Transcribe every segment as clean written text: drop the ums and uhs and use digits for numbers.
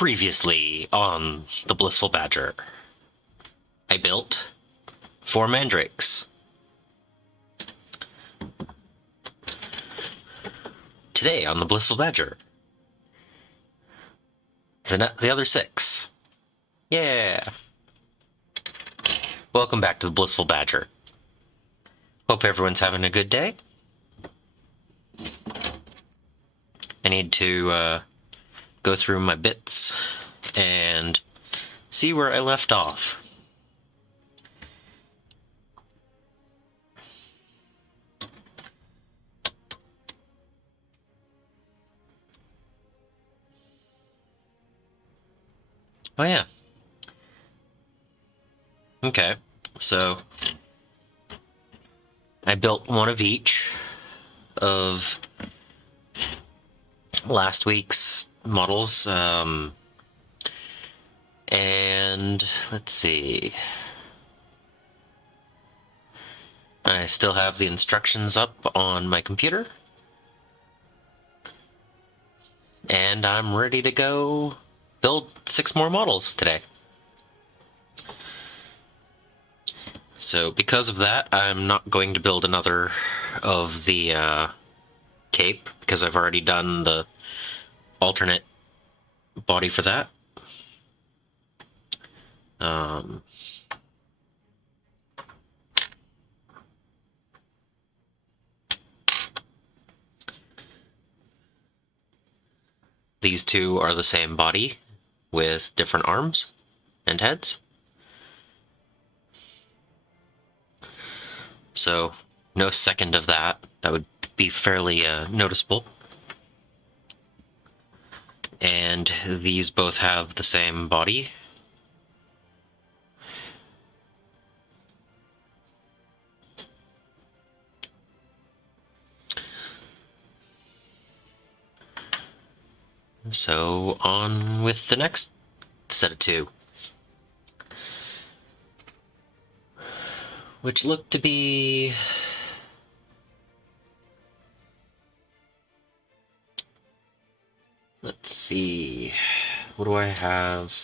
Previously on the Blissful Badger, I built 4 Mandrakes. Today on the Blissful Badger, the other 6. Yeah! Welcome back to the Blissful Badger. Hope everyone's having a good day. I need to go through my bits and see where I left off. Oh yeah. Okay, so I built one of each of last week's models, and let's see. I still have the instructions up on my computer, and I'm ready to go build 6 more models today. So because of that, I'm not going to build another of the cape, because I've already done the alternate body for that. These two are the same body with different arms and heads. So no second of that. That would be fairly noticeable. And these both have the same body. So on with the next set of 2. Which look to be... Let's see... What do I have?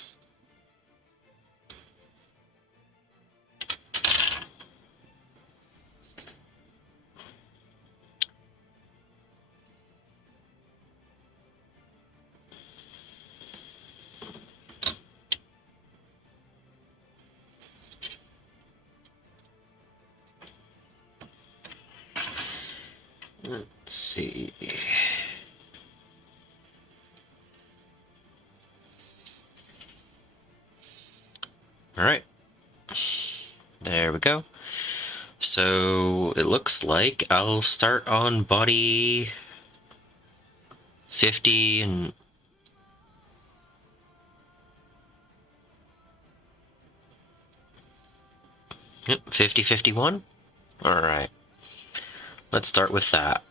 Let's see... Alright. There we go. So it looks like I'll start on body 50 and... Yep, 50, 51. Alright. Let's start with that.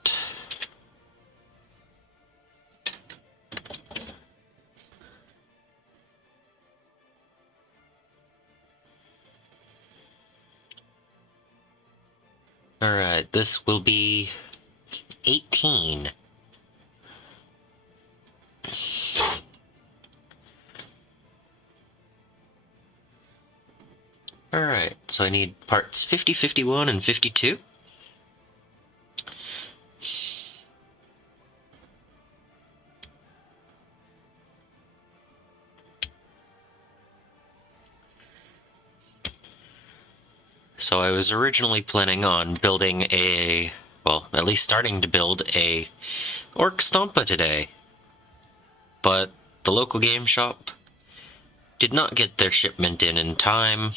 Alright, this will be 18. Alright, so I need parts 50, 51, and 52. So I was originally planning on building a, well, at least starting to build a Ork Stompa today. But the local game shop did not get their shipment in time,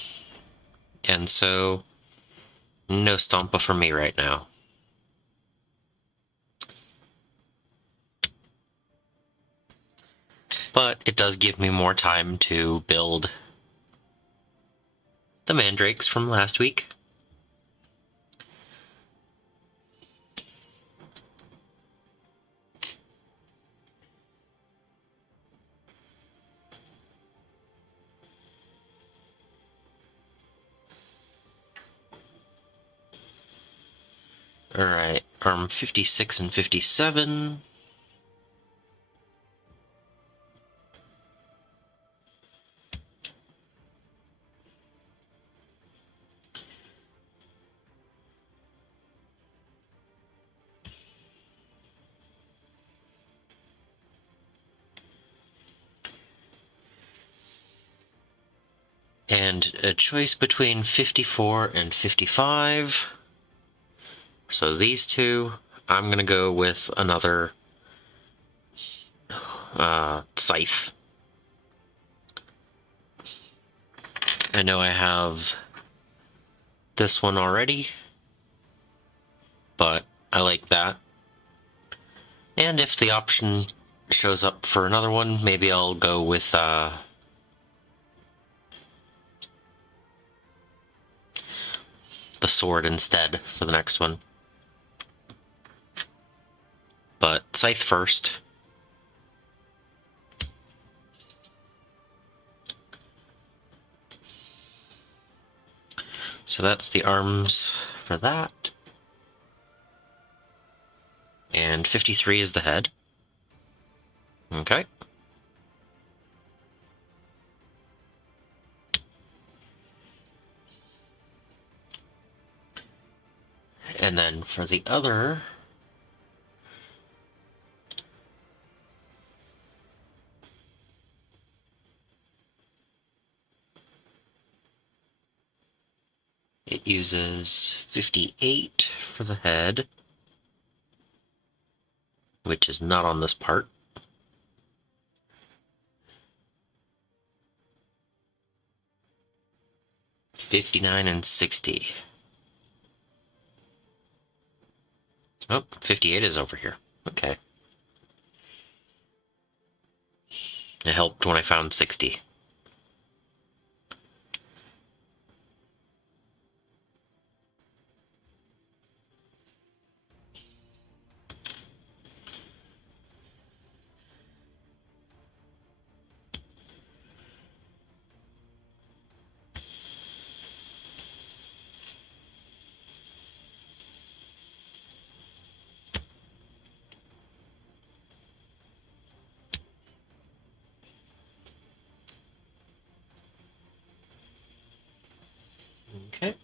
and so no Stompa for me right now. But it does give me more time to build the Mandrakes from last week. Alright, arm 56 and 57. And a choice between 54 and 55. So these two, I'm going to go with another scythe. I know I have this one already, but I like that. And if the option shows up for another one, maybe I'll go with the sword instead for the next one. But scythe first. So that's the arms for that. And 53 is the head. Okay. And then for the other, it uses 58 for the head, which is not on this part. $59 and $60. Oh, 58 is over here. Okay. It helped when I found 60. Okay.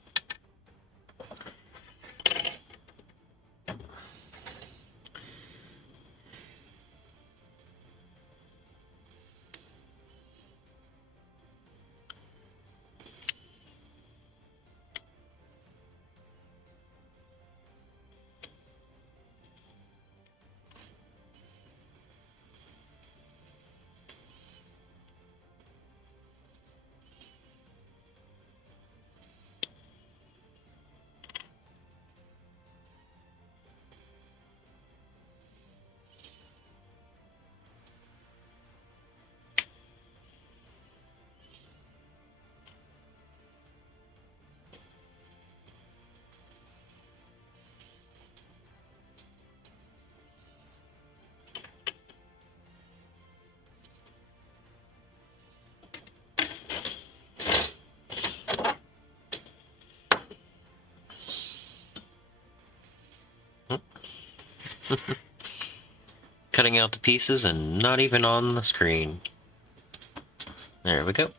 Cutting out the pieces and not even on the screen. There we go.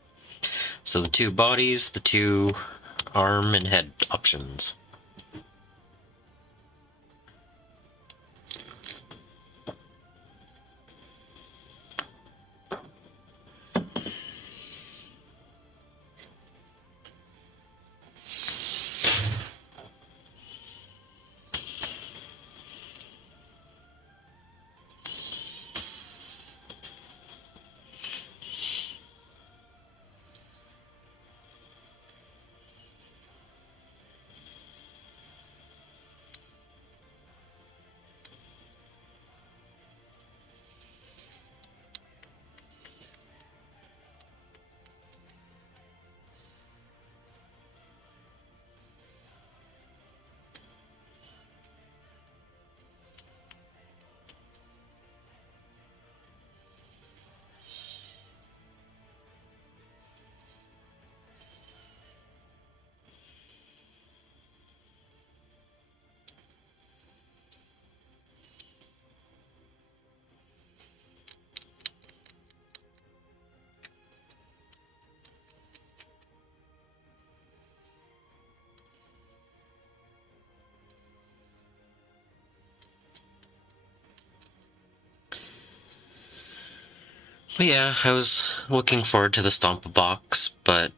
So the two bodies, the two arm and head options. But yeah, I was looking forward to the Stompa box, but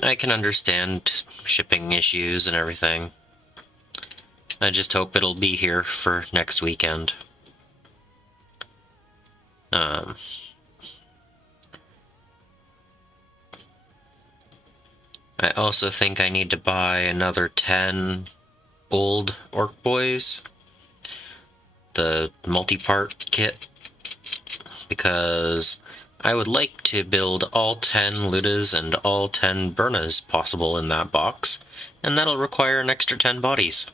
I can understand shipping issues and everything. I just hope it'll be here for next weekend. Um, I also think I need to buy another 10 old Ork Boys, the multi-part kit, because I would like to build all 10 Ludas and all 10 Burnas possible in that box, and that'll require an extra 10 bodies.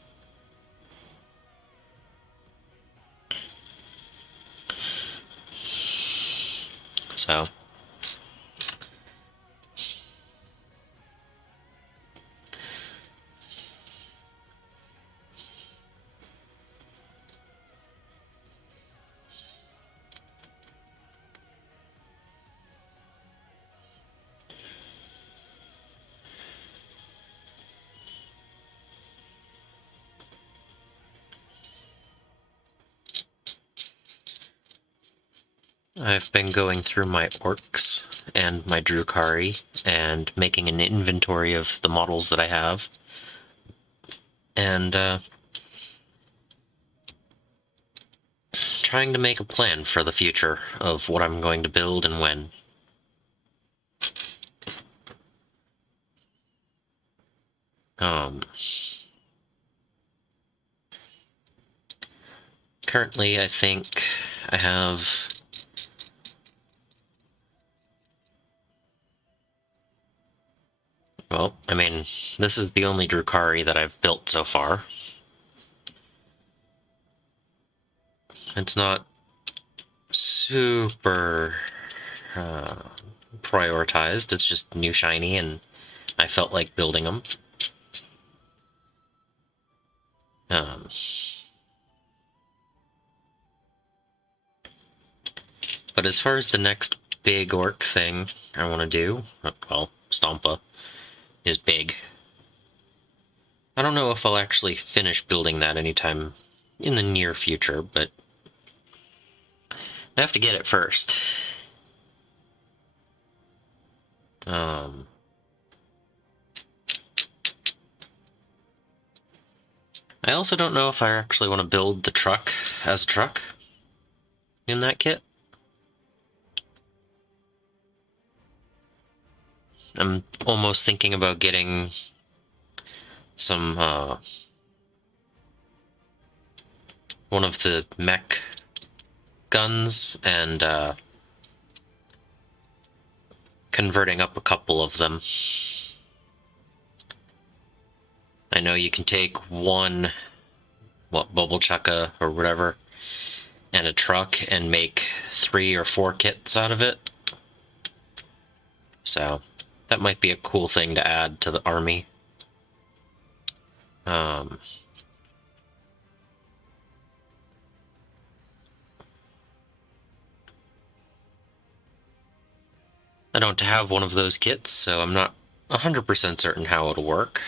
So I've been going through my Orks and my Drukhari and making an inventory of the models that I have. And trying to make a plan for the future of what I'm going to build and when. Currently, I think I have... Well, I mean, this is the only Drukhari that I've built so far. It's not super prioritized, it's just new shiny, and I felt like building them. But as far as the next big orc thing I want to do, well, Stompa is big. I don't know if I'll actually finish building that anytime in the near future, but I have to get it first. I also don't know if I actually want to build the truck as a truck in that kit. I'm almost thinking about getting some, one of the mech guns and, converting up a couple of them. I know you can take one, Bubble Chukka or whatever, and a truck and make 3 or 4 kits out of it. So that might be a cool thing to add to the army. I don't have one of those kits, so I'm not 100% certain how it'll work.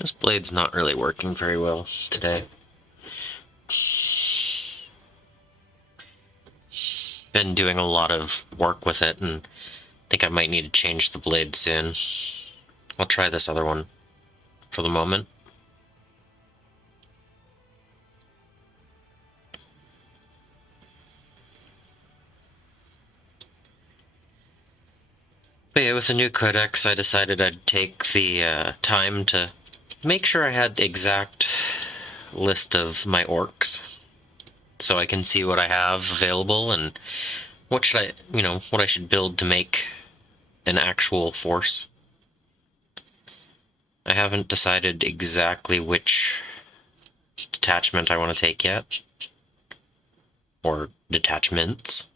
This blade's not really working very well today. Been doing a lot of work with it, and I think I might need to change the blade soon. I'll try this other one for the moment. But yeah, with the new codex, I decided I'd take the time to make sure I had the exact list of my orcs, so I can see what I have available and what should I, what I should build to make an actual force. I haven't decided exactly which detachment I want to take yet. Or detachments.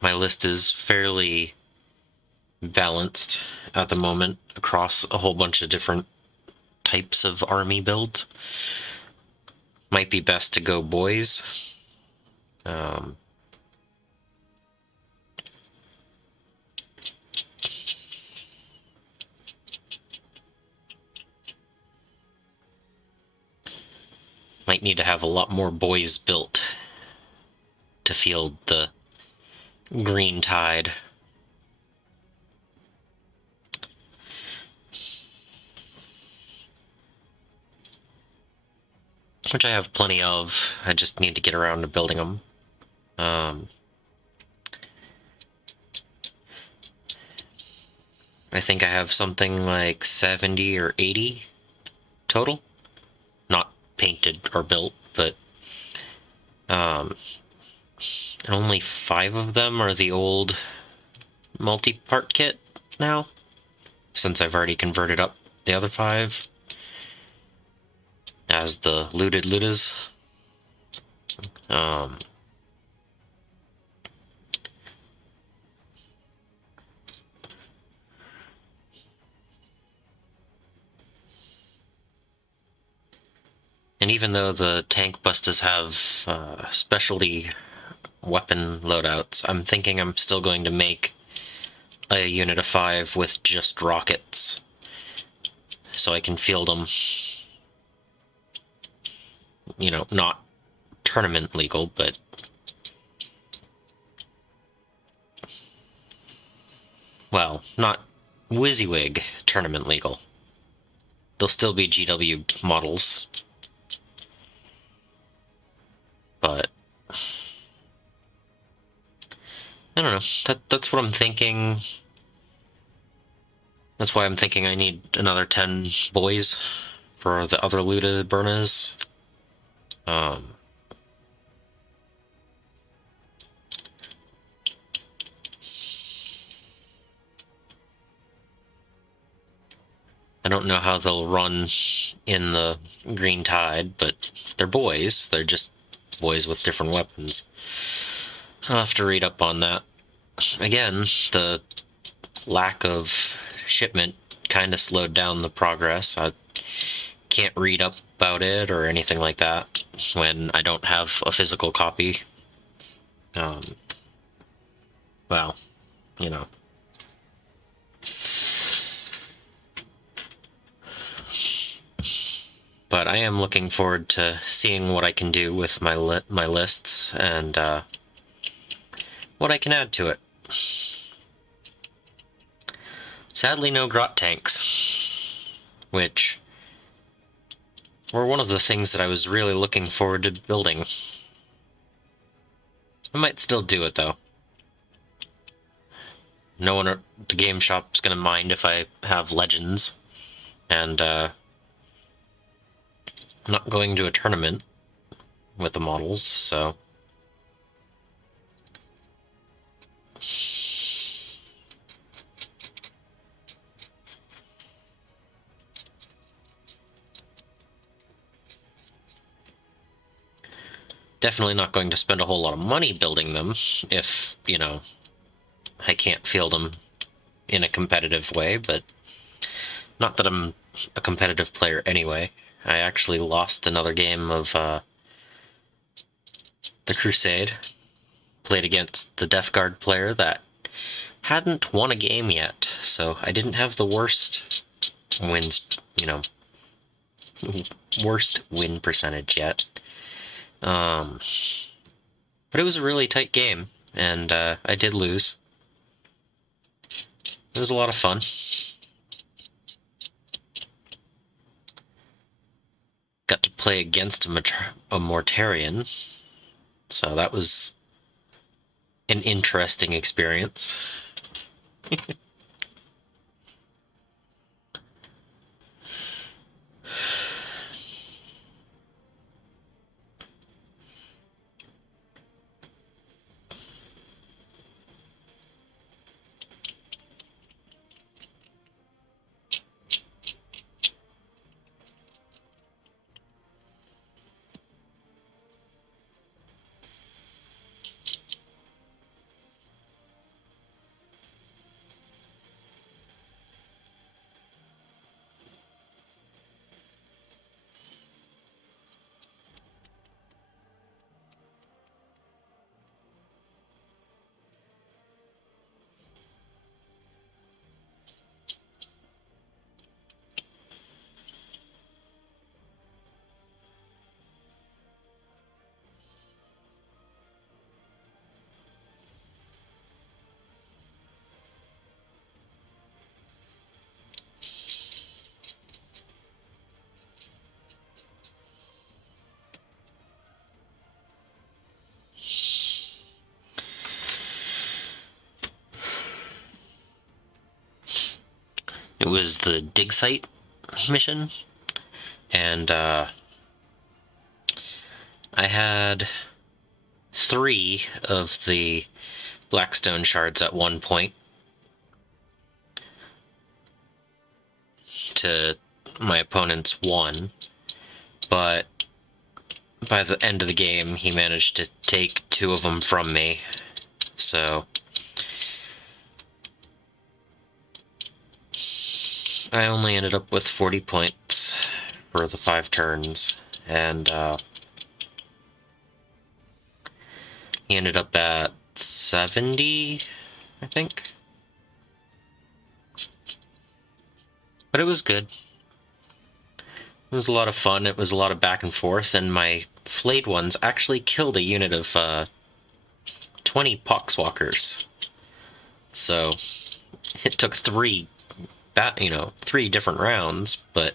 My list is fairly balanced at the moment across a whole bunch of different types of army builds. Might be best to go boys. Might need to have a lot more boys built to field the green tide. Which I have plenty of. I just need to get around to building them. I think I have something like 70 or 80 total. Not painted or built, but and only 5 of them are the old multi-part kit now, since I've already converted up the other 5 as the looted Ludas. And even though the tank bustas have specialty weapon loadouts, I'm thinking I'm still going to make a unit of 5 with just rockets, so I can field them. You know, not tournament legal, but well, not WYSIWYG tournament legal. They'll still be GW models, but I don't know. That's what I'm thinking. That's why I'm thinking I need another 10 boys for the other looted Burnas. I don't know how they'll run in the green tide, but they're boys. They're just boys with different weapons. I'll have to read up on that. Again, the lack of shipment kind of slowed down the progress. I can't read up about it or anything like that when I don't have a physical copy. Well, you know. But I am looking forward to seeing what I can do with my lists and what I can add to it. Sadly, no grot tanks, which were one of the things that I was really looking forward to building. I might still do it, though. No one at the game shop's gonna mind if I have legends, and I'm not going to a tournament with the models, so definitely not going to spend a whole lot of money building them if, you know, I can't field them in a competitive way, but not that I'm a competitive player anyway. I actually lost another game of the Crusade. Played against the Death Guard player that hadn't won a game yet, so I didn't have the worst wins, you know, worst win percentage yet. But it was a really tight game, and I did lose. It was a lot of fun. Got to play against a Mortarion, so that was an interesting experience. was the dig site mission, and I had 3 of the Blackstone shards at one point to my opponent's 1, but by the end of the game he managed to take 2 of them from me, so I only ended up with 40 points for the 5 turns, and he ended up at 70, I think. But it was good. It was a lot of fun. It was a lot of back and forth, and my flayed ones actually killed a unit of 20 poxwalkers. So it took 3 different rounds, but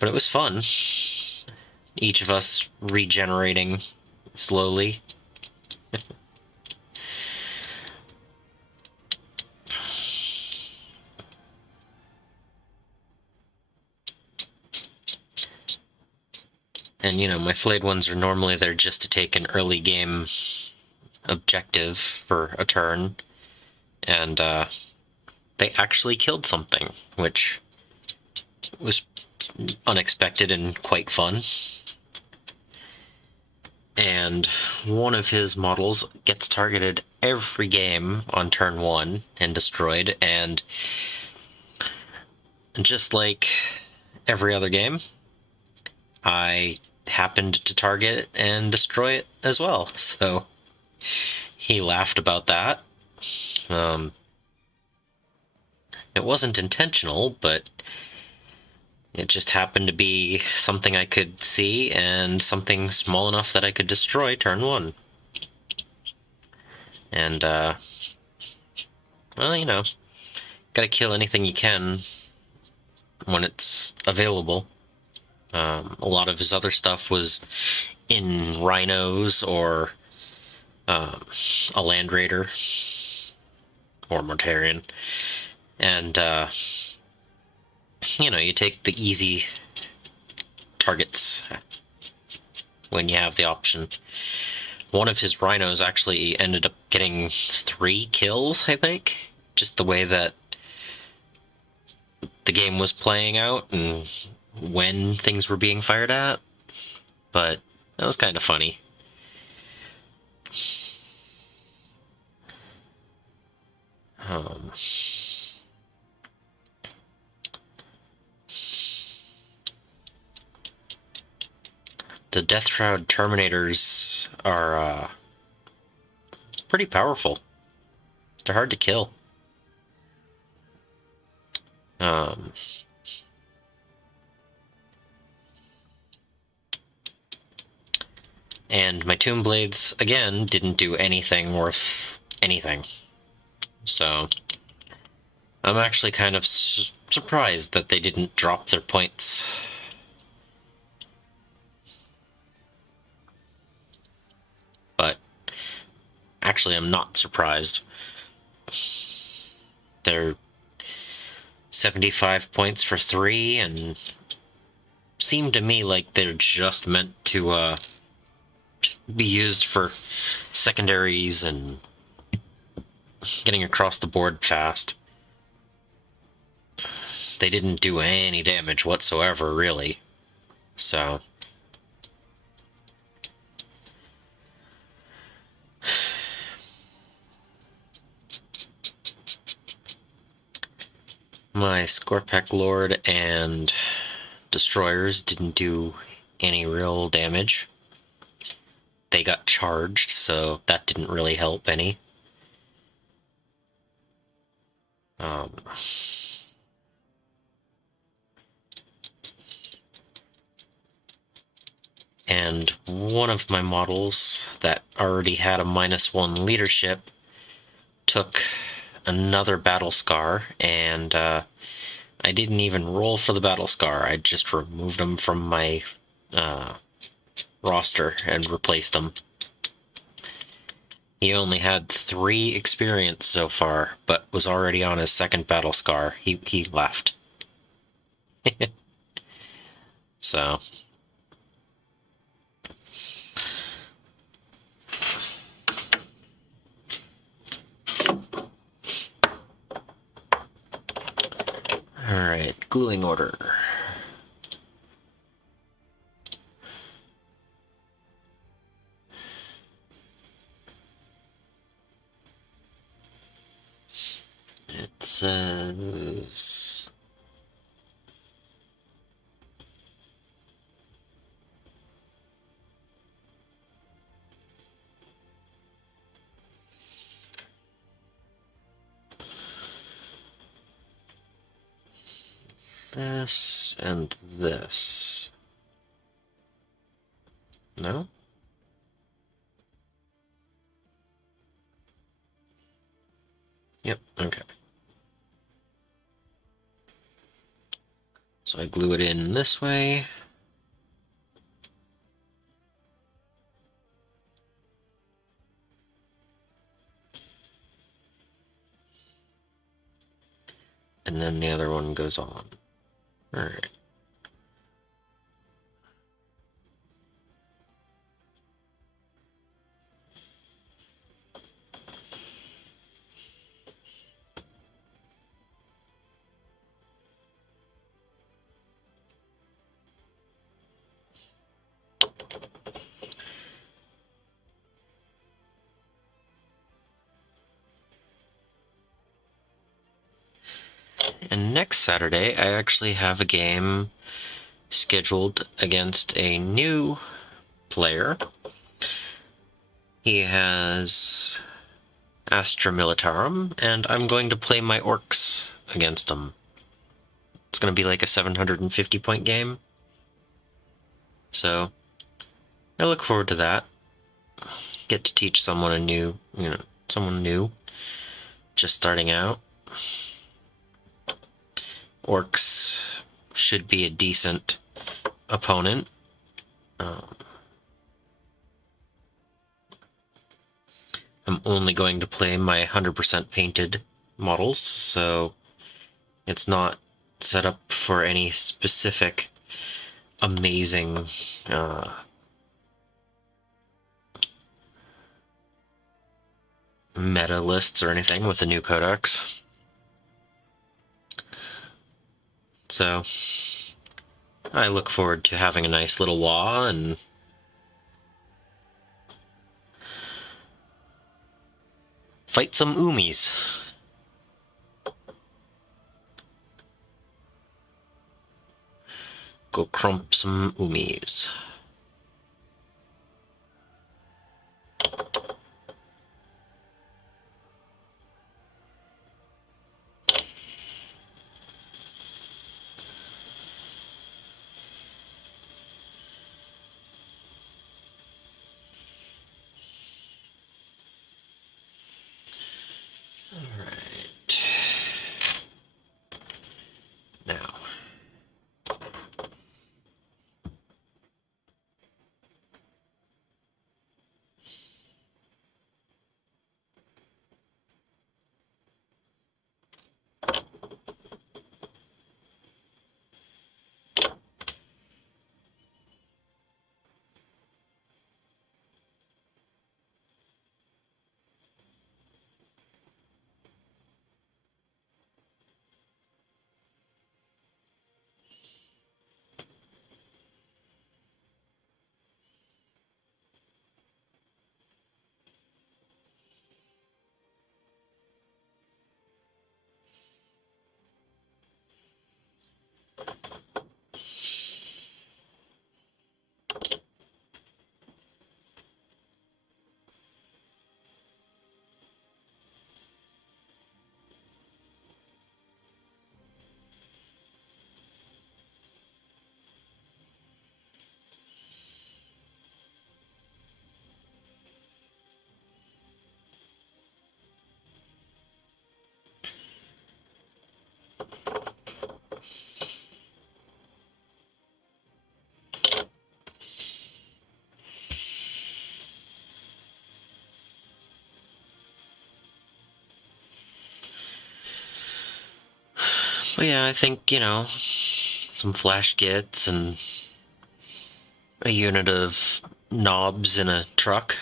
it was fun. Each of us regenerating slowly. And, my flayed ones are normally there just to take an early game objective for a turn, and they actually killed something, which was unexpected and quite fun. And one of his models gets targeted every game on turn 1 and destroyed, and just like every other game, I happened to target it and destroy it as well, so he laughed about that. It wasn't intentional, but it just happened to be something I could see, and something small enough that I could destroy turn 1. And, well, gotta kill anything you can when it's available. A lot of his other stuff was in rhinos or a land raider or Mortarion, and you take the easy targets when you have the option. One of his rhinos actually ended up getting 3 kills, I think, just the way that the game was playing out and when things were being fired at, but that was kind of funny. The Death Shroud Terminators are pretty powerful. They're hard to kill. And my Tomb Blades, again, didn't do anything worth anything. So I'm actually kind of surprised that they didn't drop their points. But actually, I'm not surprised. They're 75 points for 3, and seem to me like they're just meant to be used for secondaries and getting across the board fast. They didn't do any damage whatsoever, really. So my Scorpec Lord and Destroyers didn't do any real damage. They got charged, so that didn't really help any. And one of my models that already had a -1 leadership took another battle scar, and I didn't even roll for the battle scar. I just removed them from my roster and replaced them. He only had 3 experience so far, but was already on his second battle scar. He left. So. Alright, gluing order. It says... this and this. No? Yep, okay. So I glue it in this way. And then the other one goes on. Alright. And next Saturday, I actually have a game scheduled against a new player. He has Astra Militarum, and I'm going to play my Orks against him. It's going to be like a 750 point game. So, I look forward to that. Get to teach someone a new, someone new, just starting out. Orks should be a decent opponent. I'm only going to play my 100% painted models, so it's not set up for any specific amazing meta lists or anything with the new codex. So I look forward to having a nice little WA and fight some Umis. Go crump some Umis. Alright. Now. But yeah, I think, some flash kits and a unit of knobs in a truck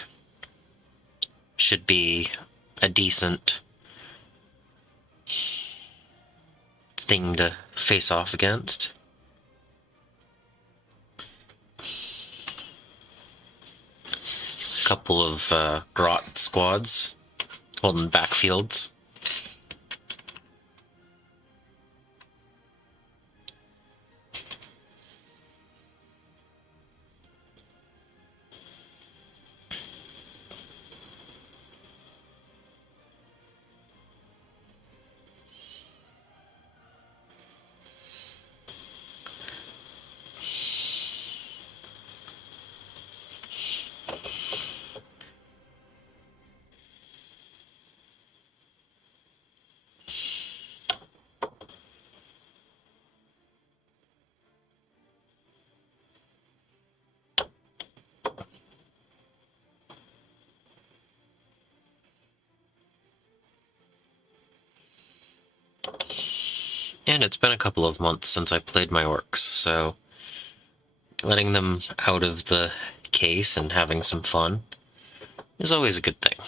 should be a decent thing to face off against. A couple of grot squads holding backfields. And it's been a couple of months since I played my orcs, so letting them out of the case and having some fun is always a good thing.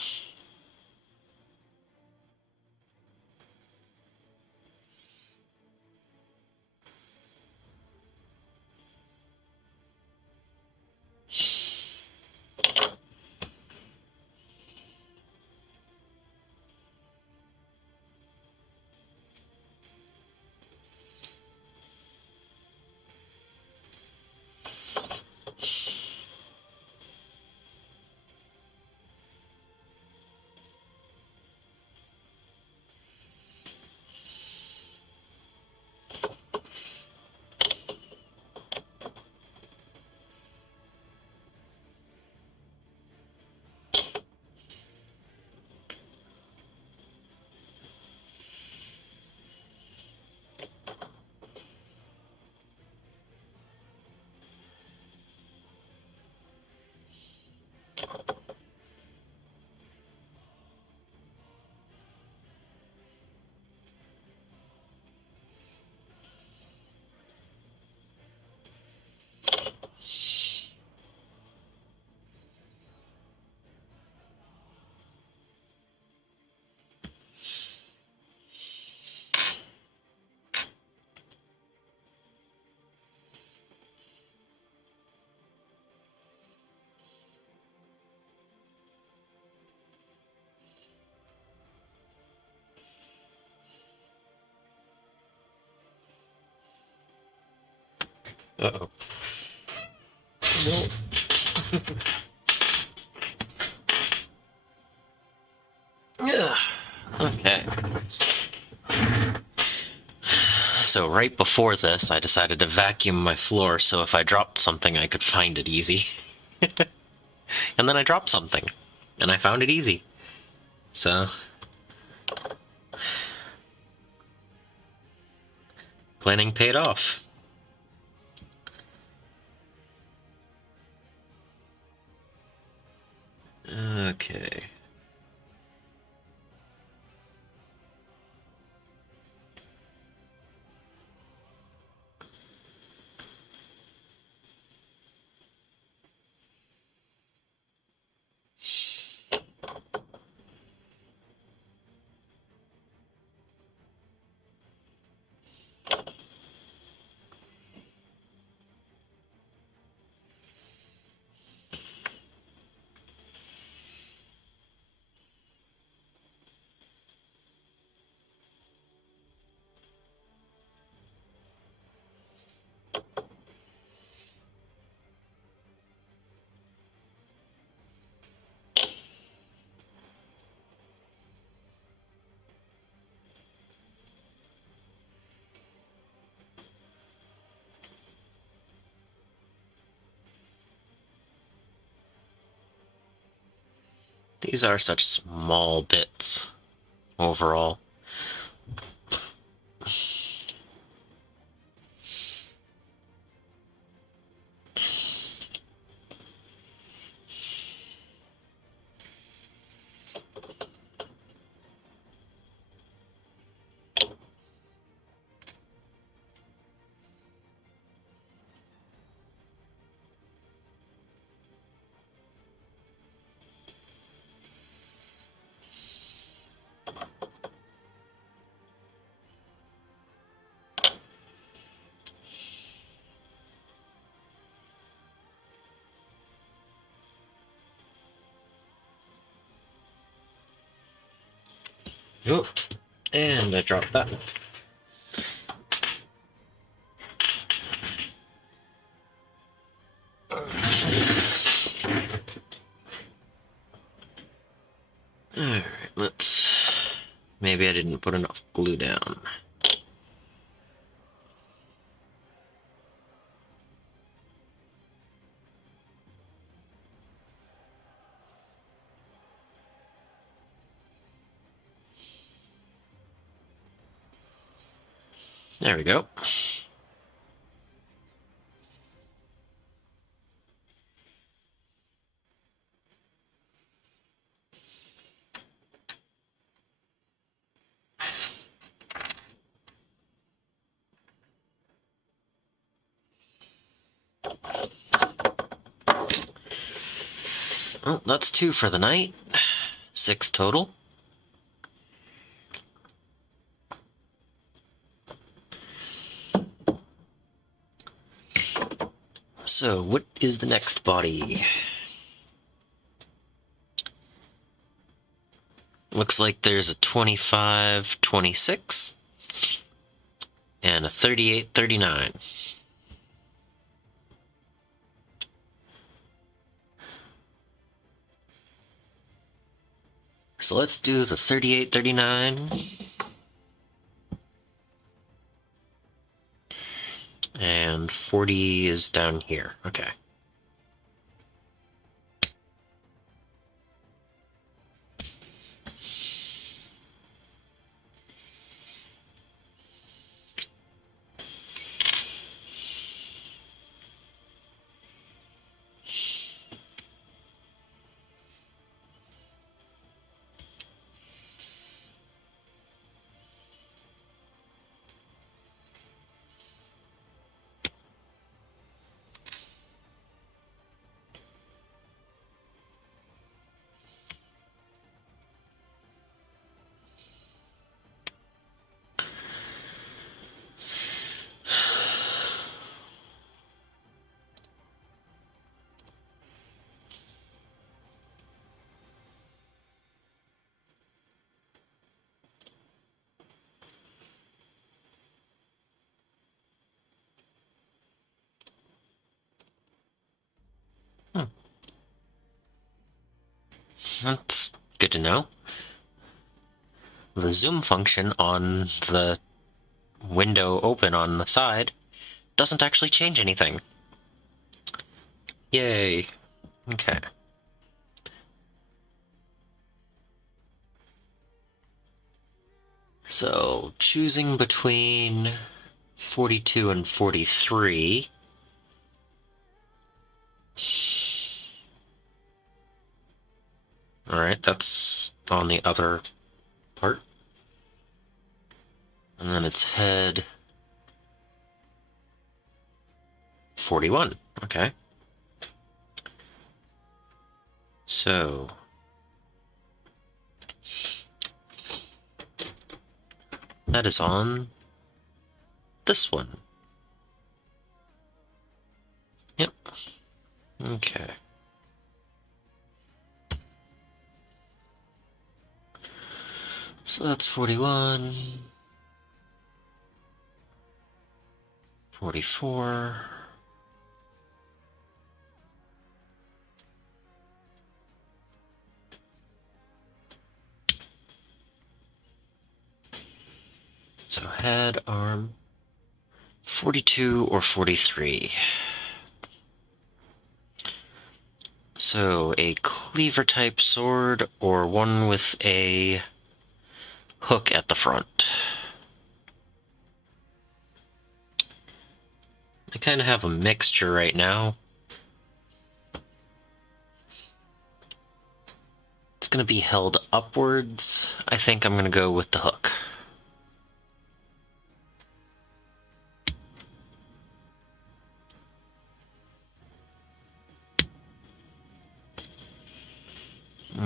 Uh-oh. No. Yeah. Okay. So right before this, I decided to vacuum my floor so if I dropped something, I could find it easy. And then I dropped something, and I found it easy. So, planning paid off. Okay. These are such small bits overall. Oh, and I dropped that. Alright, let's... Maybe I didn't put enough glue down. There we go. Well, that's 2 for the night. 6 total. So, what is the next body? Looks like there's a 25-26 and a 38-39. So let's do the 38-39. And 40 is down here. Okay. That's good to know. The zoom function on the window open on the side doesn't actually change anything. Yay. Okay. So, choosing between 42 and 43. Alright, that's on the other part. And then it's head 41. Okay. So... that is on this one. Yep. Okay. So that's 41, 44, so head, arm, 42 or 43. So a cleaver type sword or one with a hook at the front. I kind of have a mixture right now. It's going to be held upwards. I think I'm going to go with the hook.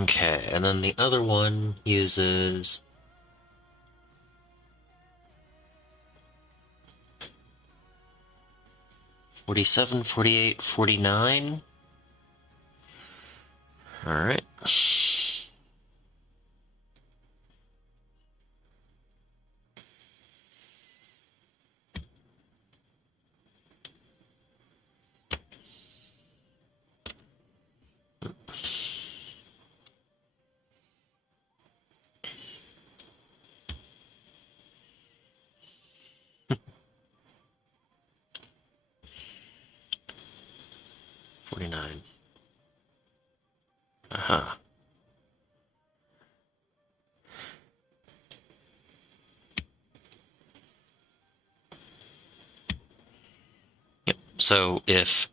Okay, and then the other one uses 47, 48, 49. All right. 49. Uh-huh. Yep, so if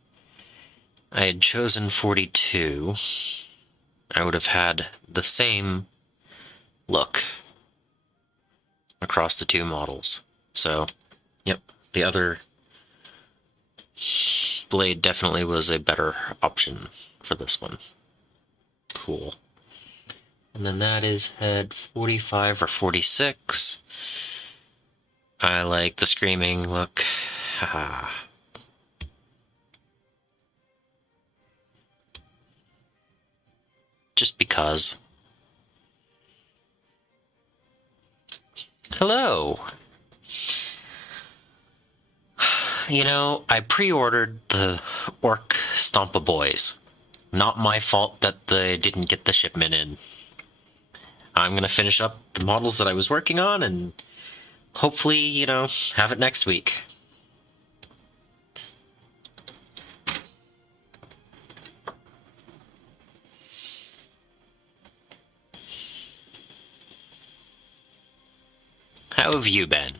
I had chosen 42, I would have had the same look across the two models. So, yep, the other blade definitely was a better option for this one. Cool. And then that is head 45 or 46. I like the screaming look. Haha. Just because. Hello! You know, I pre-ordered the Ork Stompa Boyz. Not my fault that they didn't get the shipment in. I'm gonna finish up the models that I was working on and hopefully, you know, have it next week. How have you been?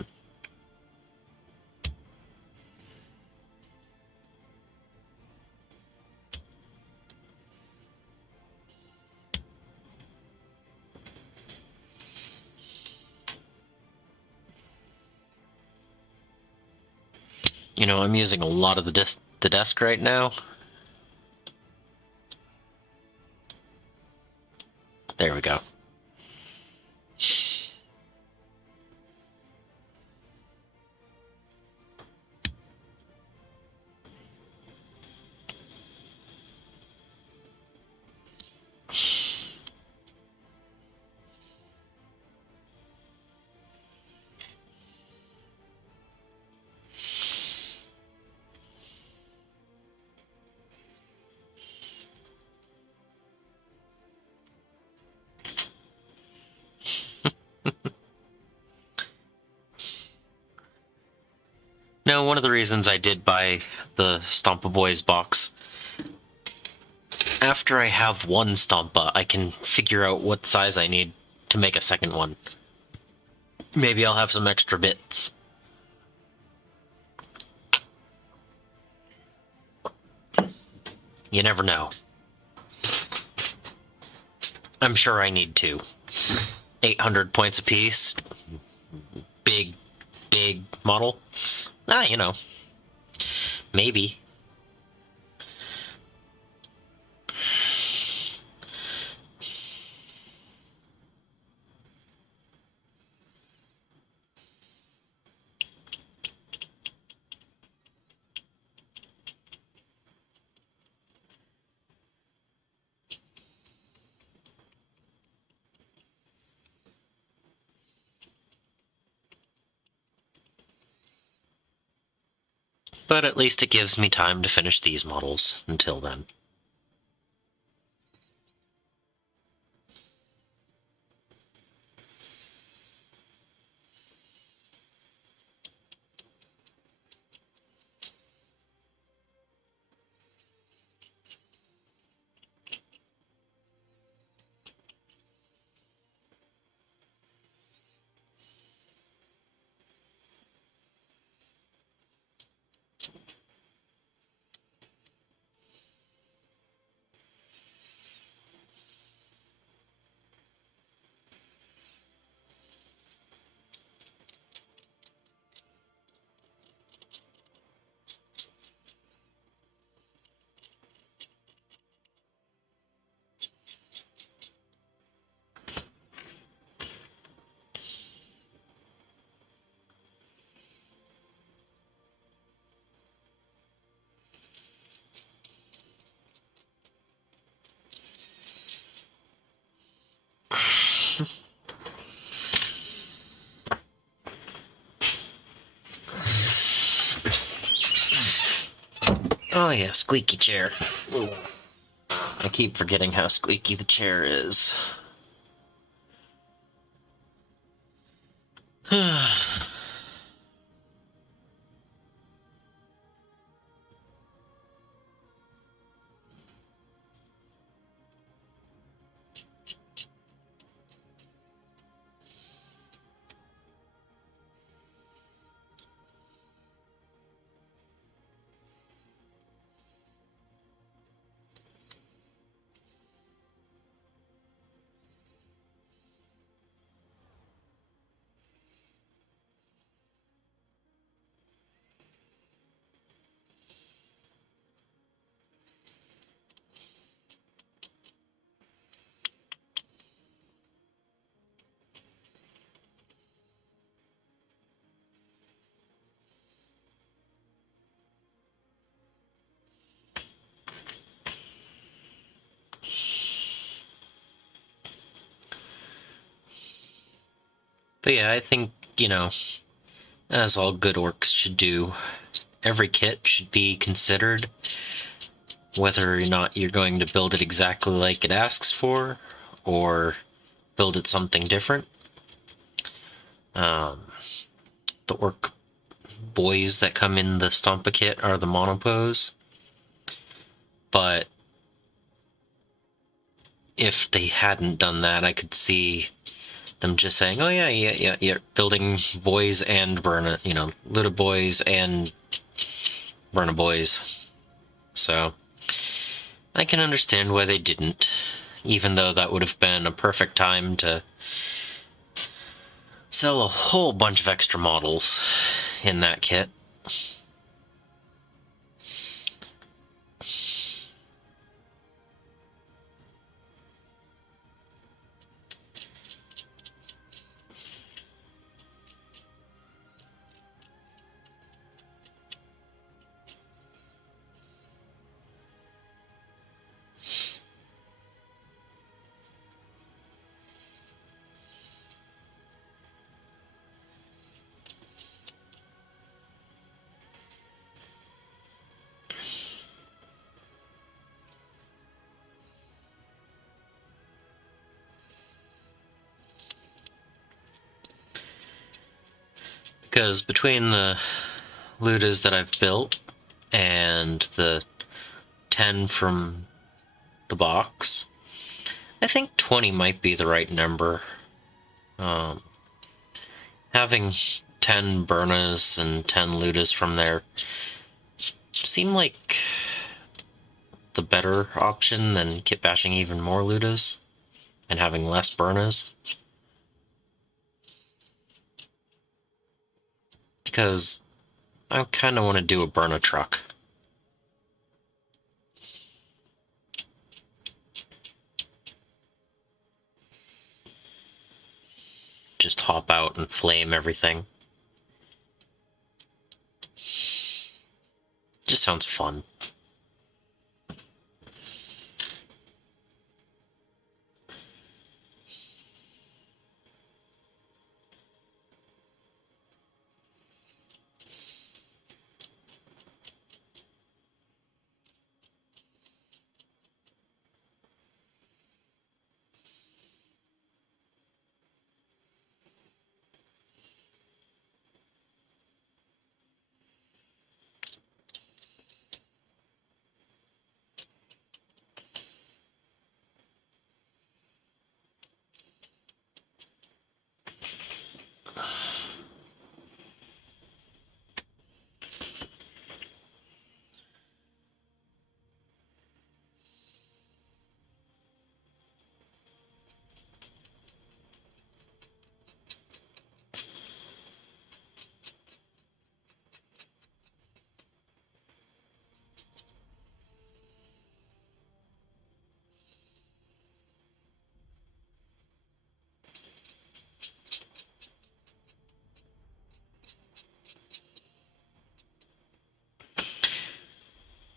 You know, I'm using a lot of the desk right now. There we go. No, one of the reasons I did buy the Stompa Boyz box, after I have one Stompa, I can figure out what size I need to make a second one. Maybe I'll have some extra bits. You never know. I'm sure I need two. 800 points apiece. Big model. You know. Maybe. But at least it gives me time to finish these models until then. Oh yeah, squeaky chair. Ooh. I keep forgetting how squeaky the chair is. But yeah, I think, you know, as all good orcs should do, every kit should be considered, whether or not you're going to build it exactly like it asks for, or build it something different. The orc boys that come in the Stompa kit are the monopose, but if they hadn't done that, I could see them just saying, oh yeah, building boys and Burna, you know, Luda boys and Burna boys. So I can understand why they didn't, even though that would have been a perfect time to sell a whole bunch of extra models in that kit. Because between the Ludas that I've built and the 10 from the box, I think 20 might be the right number. Having 10 Burnas and 10 Ludas from there seem like the better option than kit bashing even more Ludas and having less Burnas. Because I kind of want to do a Burna truck. Just hop out and flame everything. Just sounds fun.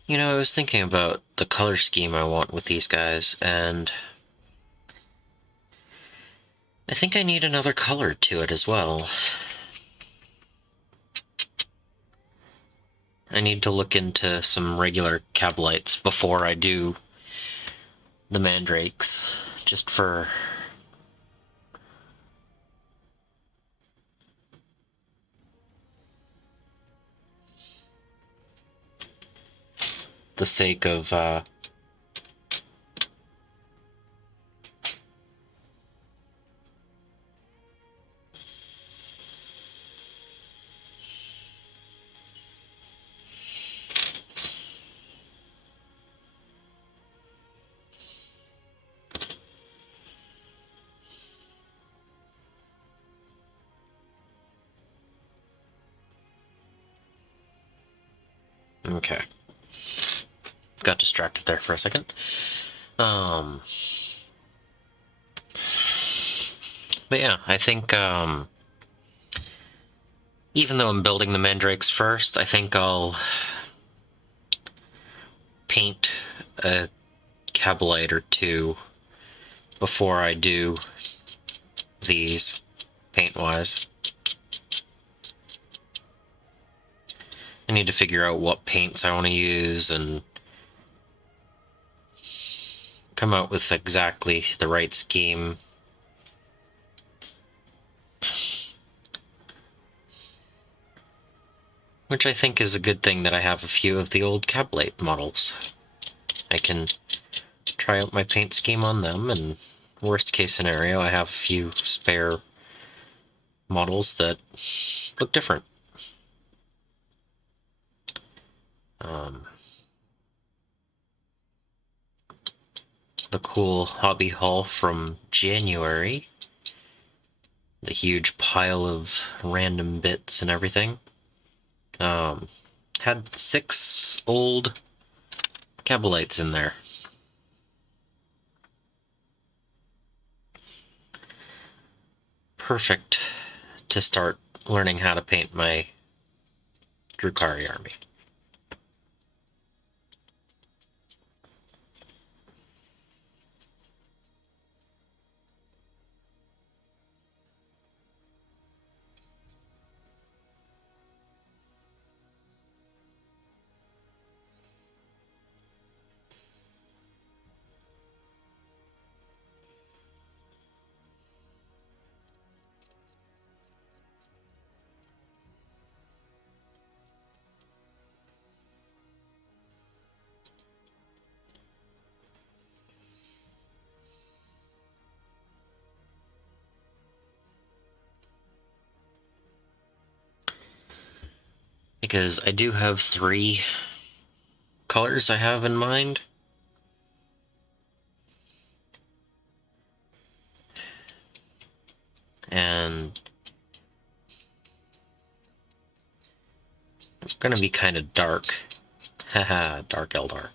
You know, I was thinking about the color scheme I want with these guys, and I think I need another color to it as well. I need to look into some regular Cabalites before I do the Mandrakes, just for the sake of okay. Got distracted there for a second. But yeah, I think even though I'm building the Mandrakes first, I think I'll paint a Cabalite or two before I do these. paint-wise. I need to figure out what paints I want to use and come out with exactly the right scheme. Which I think is a good thing that I have a few of the old Cablate models. I can try out my paint scheme on them, and worst case scenario, I have a few spare models that look different. The cool hobby haul from January. The huge pile of random bits and everything. Had 6 old Cabalites in there. Perfect to start learning how to paint my Drukhari army. Because I do have 3 colors I have in mind. And it's gonna be kind of dark. Haha, Dark Eldar.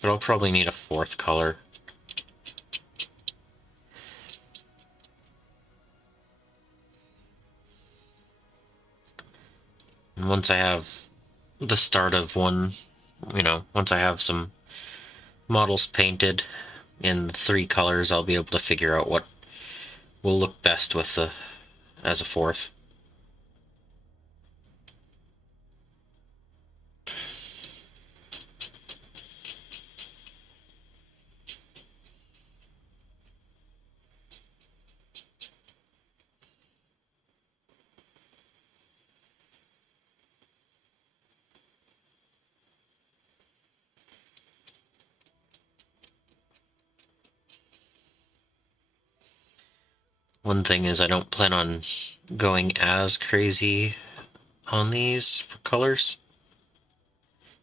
But I'll probably need a 4th color. And once I have the start of one, once I have some models painted in 3 colors, I'll be able to figure out what will look best with as a 4th. One thing is I don't plan on going as crazy on these for colors.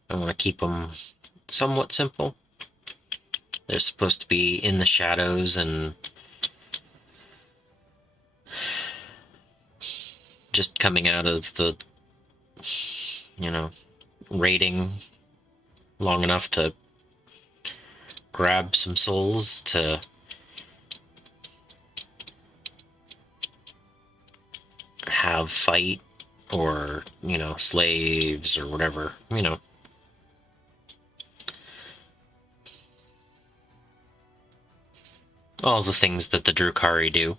I want to keep them somewhat simple. They're supposed to be in the shadows and just coming out of the, raiding long enough to grab some souls to have fight or, slaves or whatever, all the things that the Drukhari do.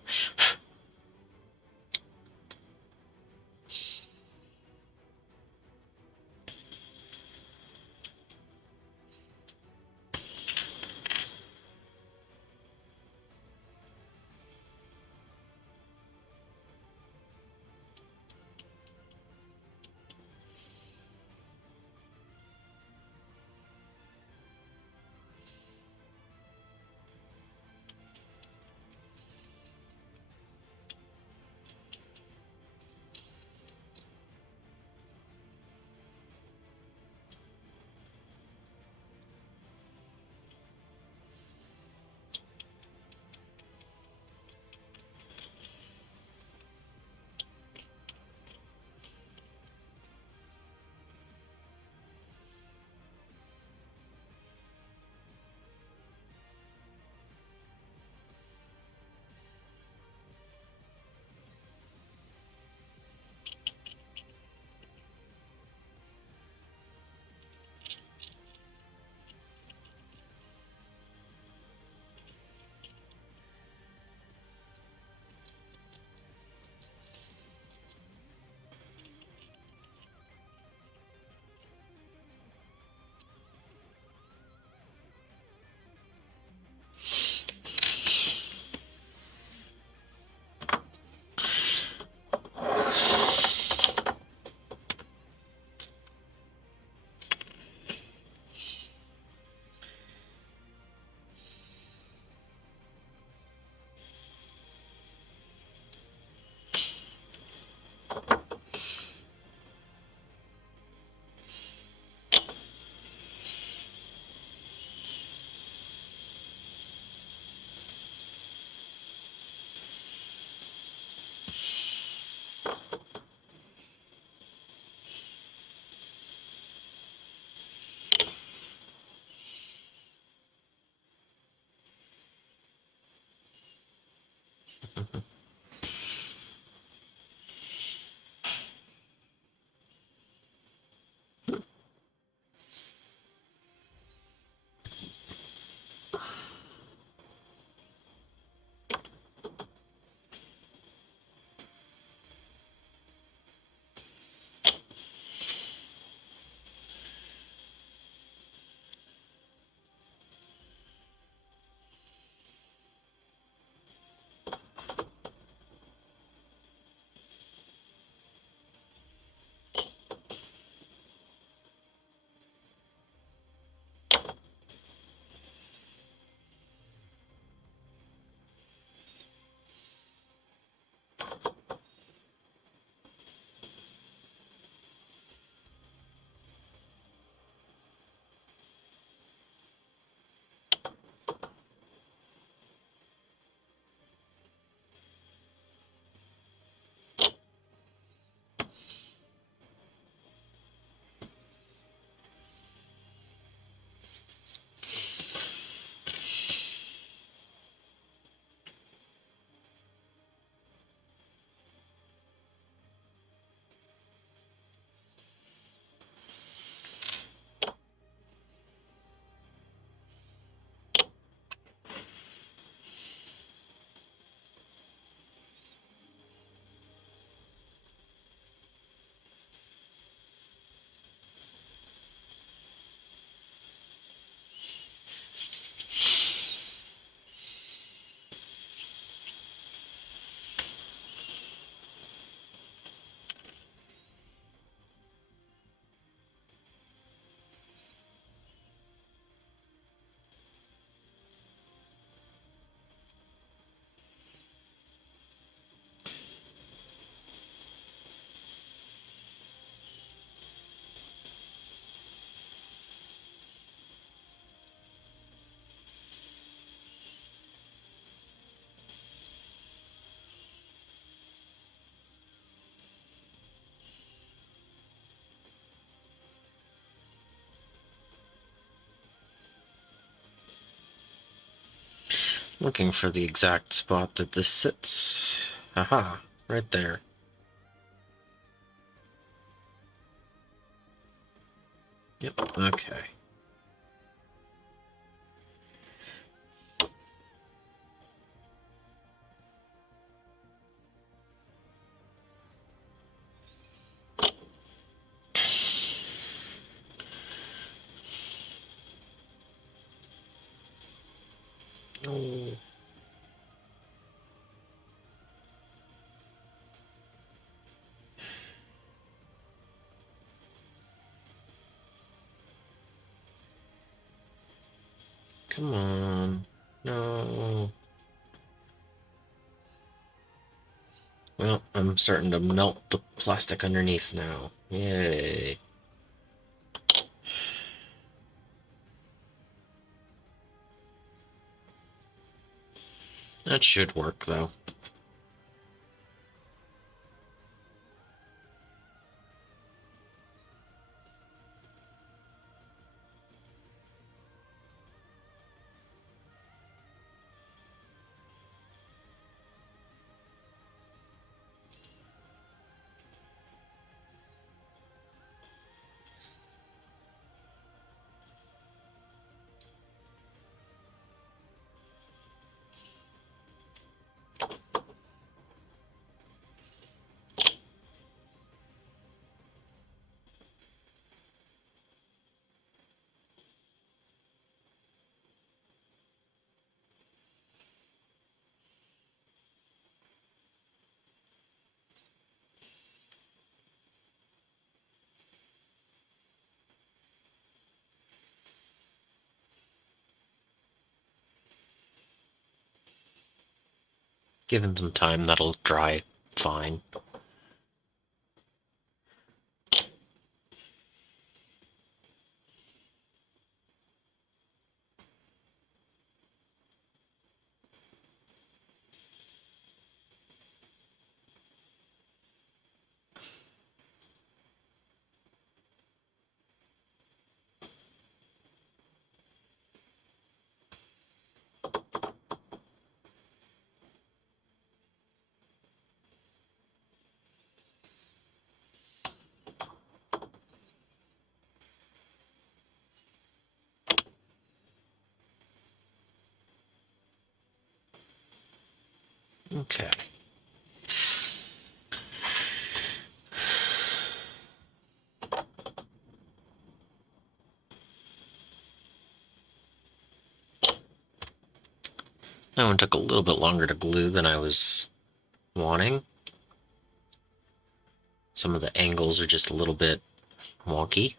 Looking for the exact spot that this sits. Haha, right there. Yep, okay. Oh. Come on. No. Well, I'm starting to melt the plastic underneath now. Yay. That should work, though. Given some time, that'll dry fine. Okay. That one took a little bit longer to glue than I was wanting. Some of the angles are just a little bit wonky.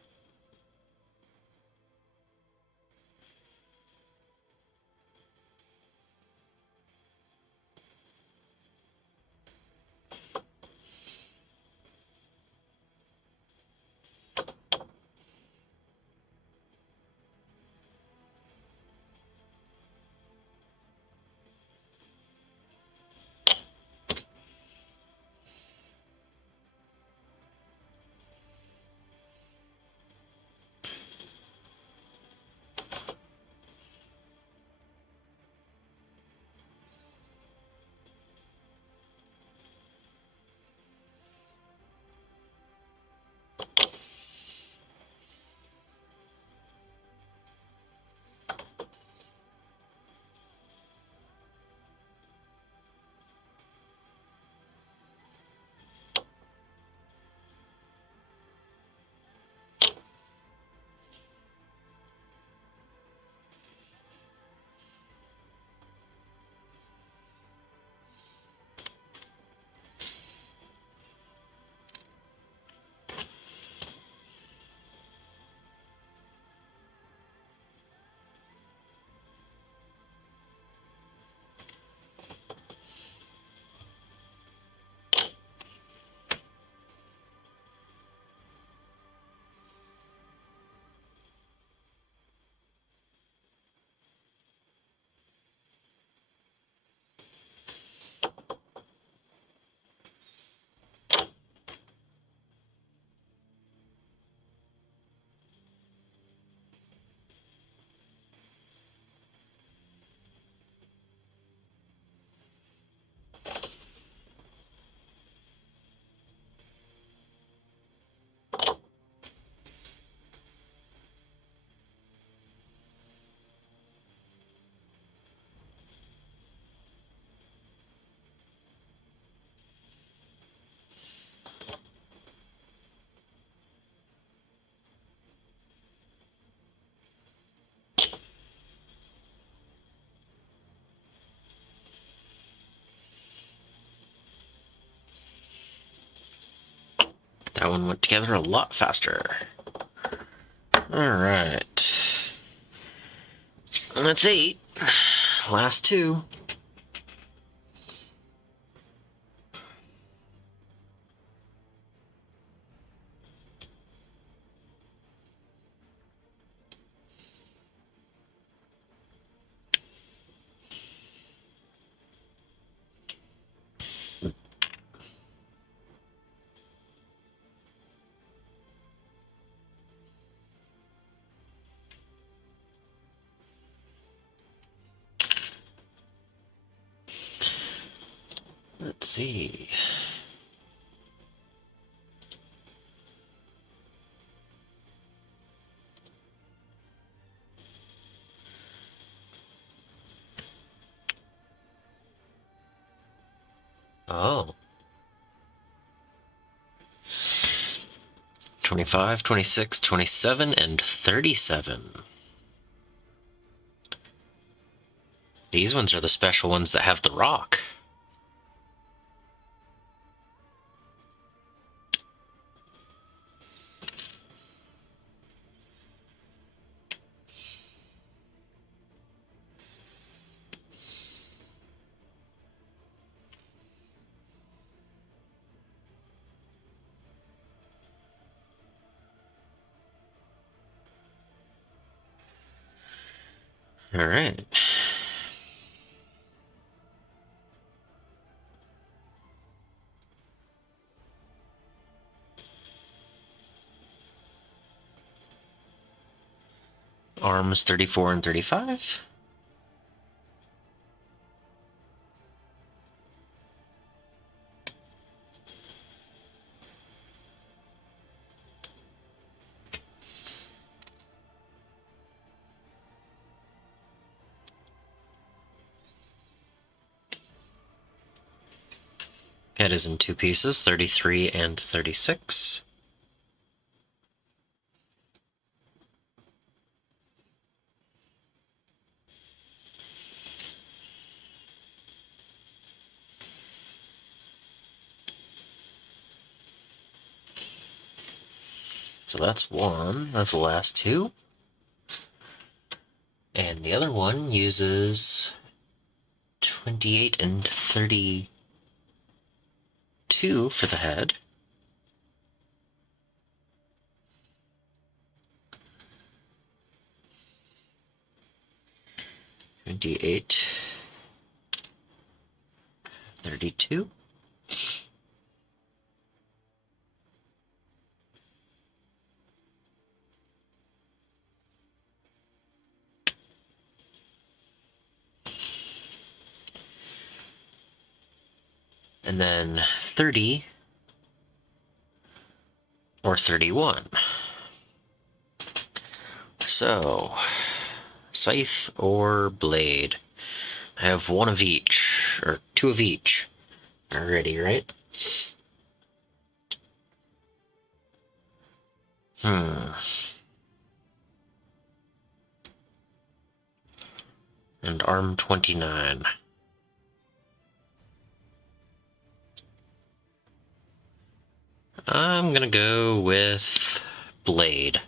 That one went together a lot faster. Alright. That's 8. Last 2. Let's see. Oh. 25, 26, 27, and 37. These ones are the special ones that have the rock. Alright. Arms 34 and 35. Head is in two pieces, 33 and 36. So that's one of the last two. And the other one uses 28 and 32 for the head. $28, $32. And then 30 or 31. So, scythe or blade. I have one of each, or two of each already, right? And arm 29. I'm gonna go with blade.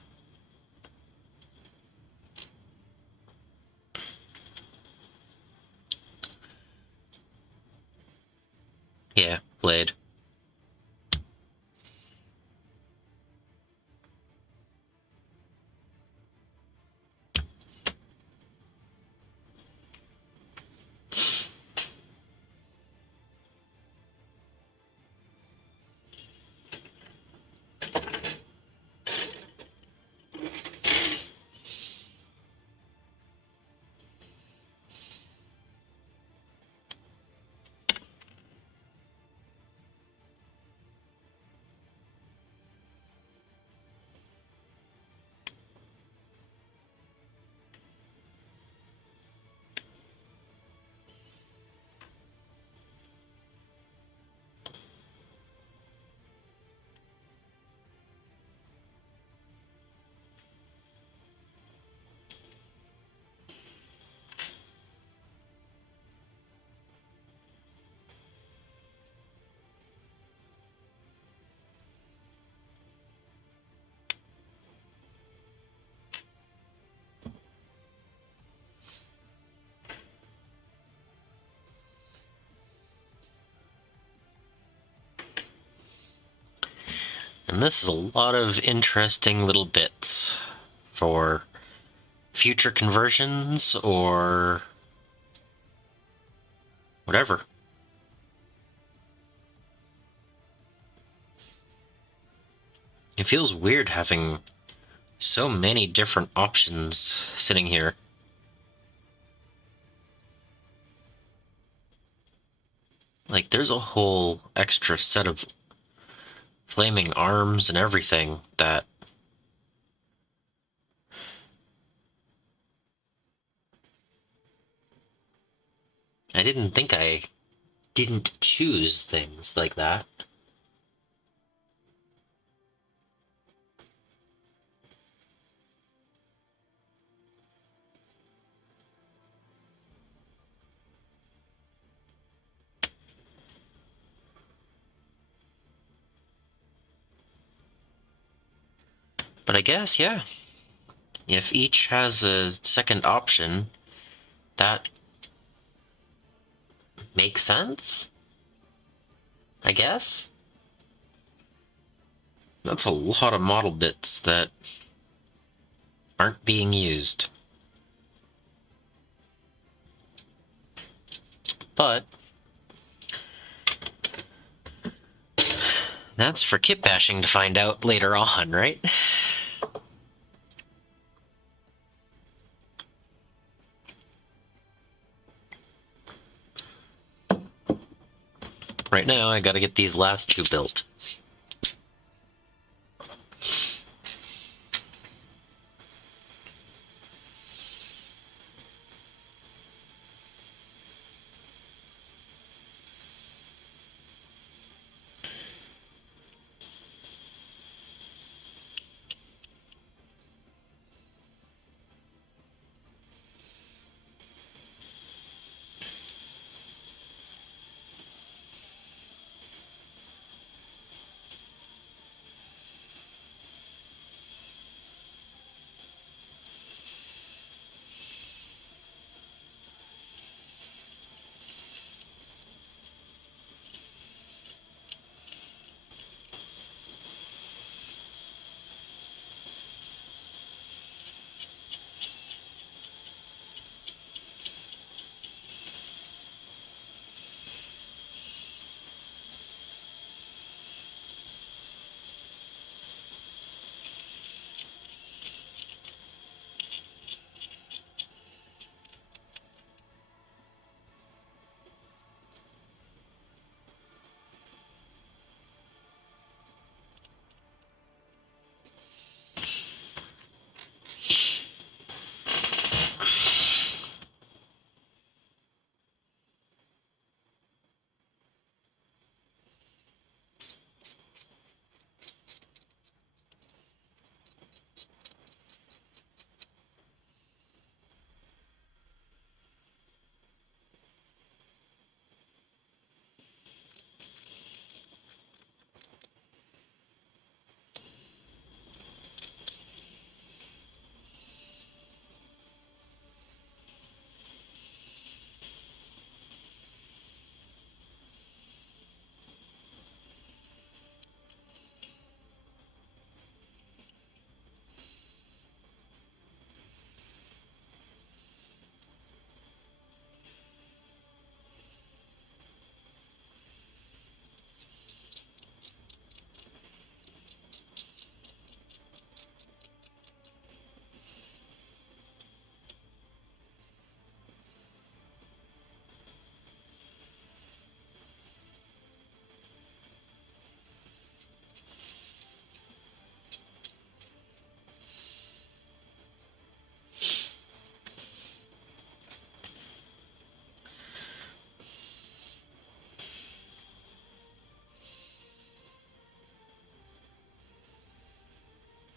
Yeah, blade. And this is a lot of interesting little bits for future conversions or whatever. It feels weird having so many different options sitting here. Like, there's a whole extra set of flaming arms and everything that I didn't think I didn't choose things like that. But I guess, yeah, if each has a second option, that makes sense, I guess? That's a lot of model bits that aren't being used. But that's for kit bashing to find out later on, right? Right now, I gotta get these last two built.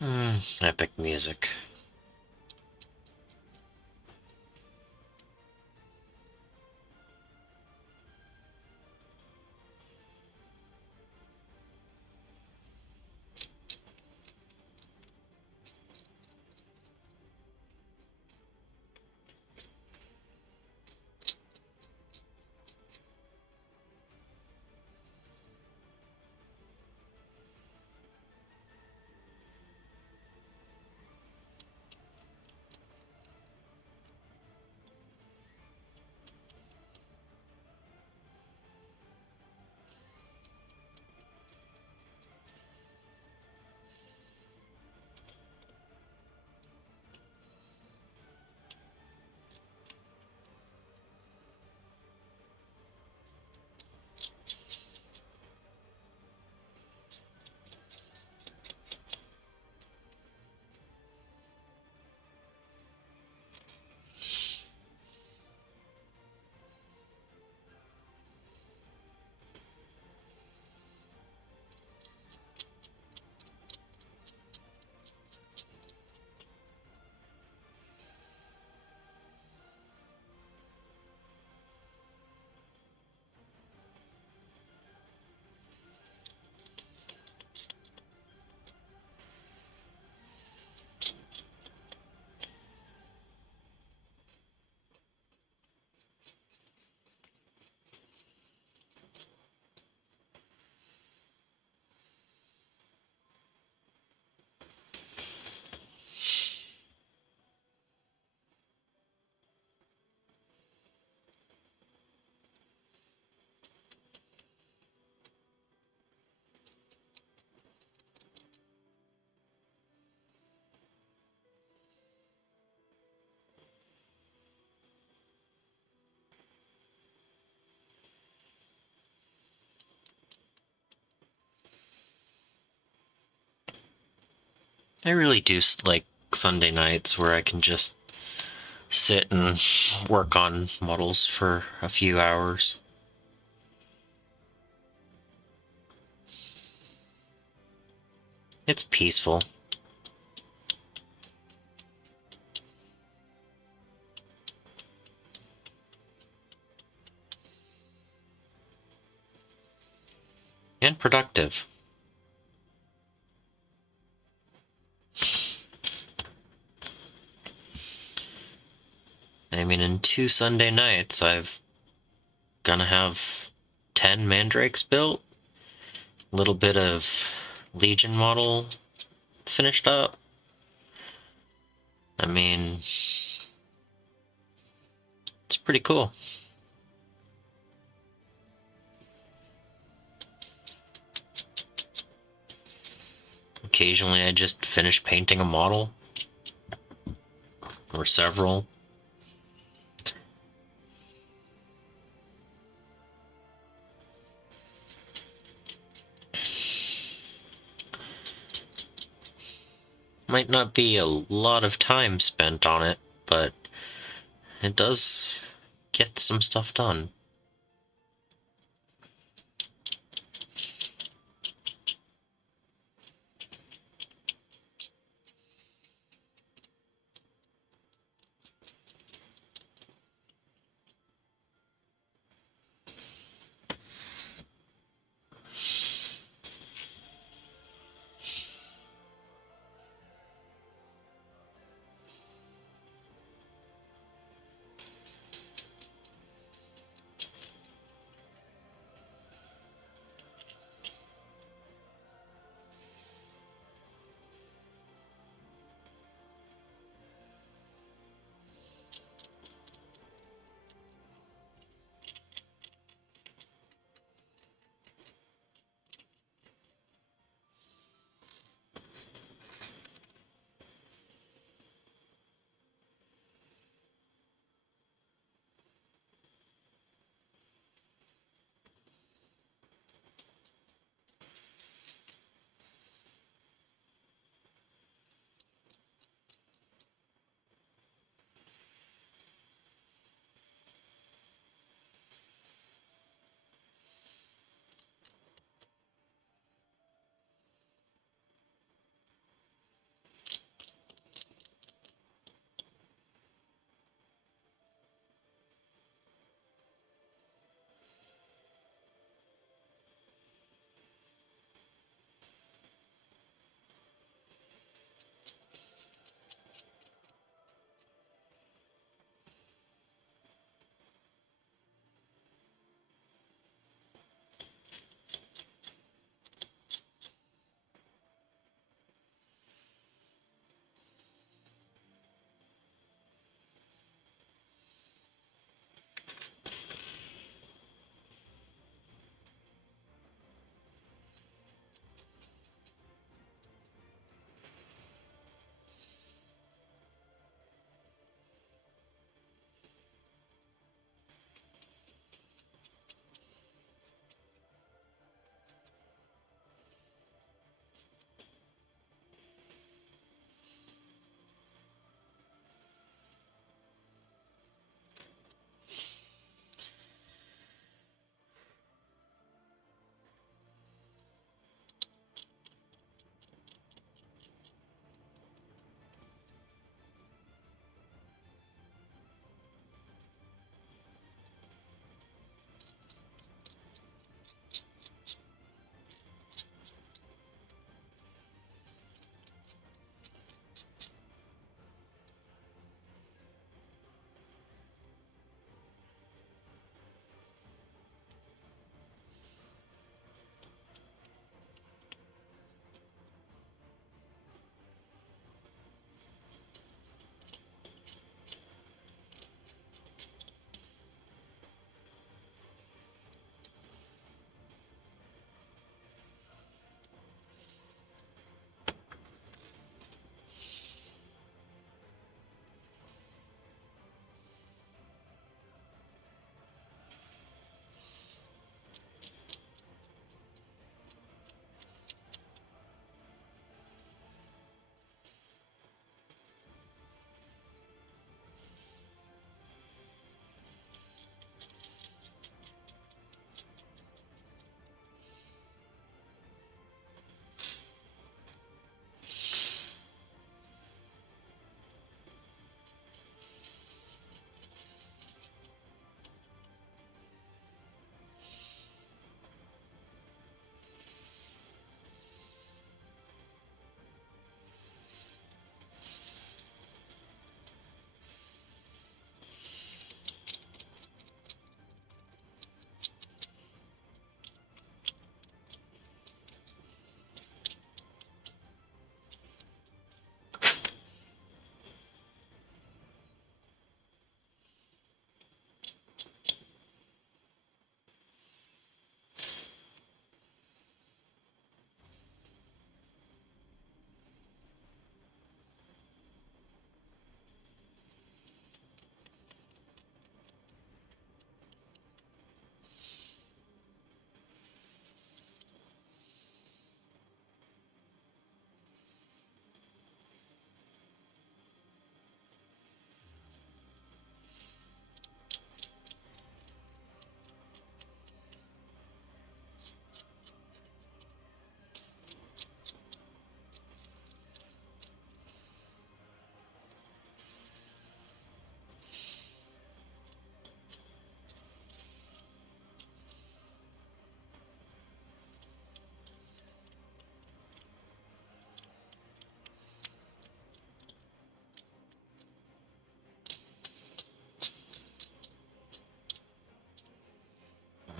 Epic music. I really do like Sunday nights where I can just sit and work on models for a few hours. It's peaceful. And productive. I mean, in 2 Sunday nights, I've gonna have 10 Mandrakes built, a little bit of Legion model finished up. I mean, it's pretty cool. Occasionally I just finish painting a model, or several. Might not be a lot of time spent on it, but it does get some stuff done.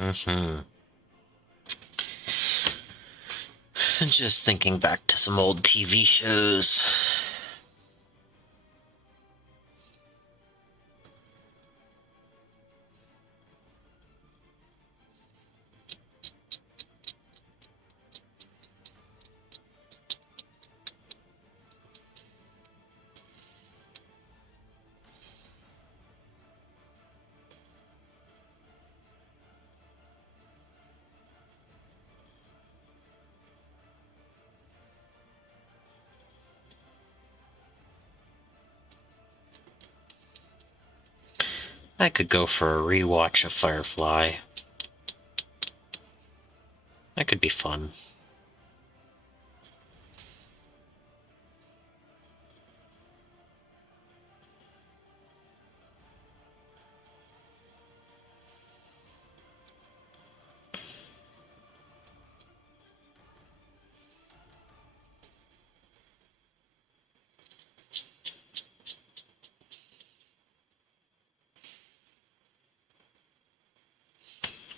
Mm-hmm. Just thinking back to some old TV shows. I could go for a rewatch of Firefly. That could be fun.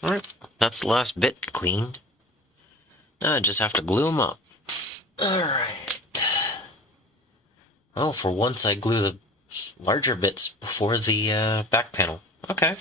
Alright, that's the last bit cleaned. Now I just have to glue them up. Alright. Oh, for once I glue the larger bits before the back panel. Okay.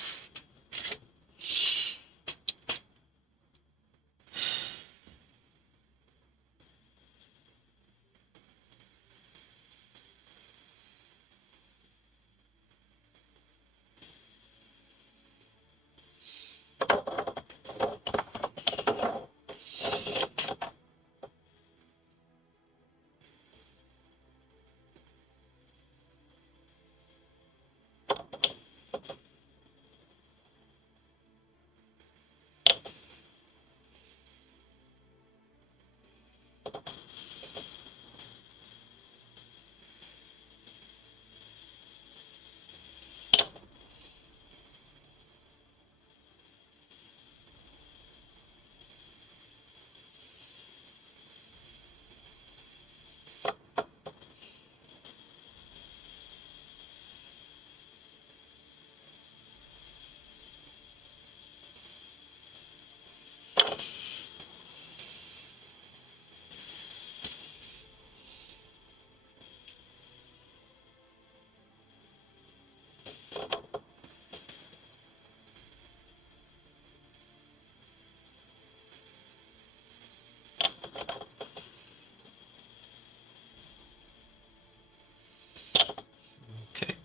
Okay.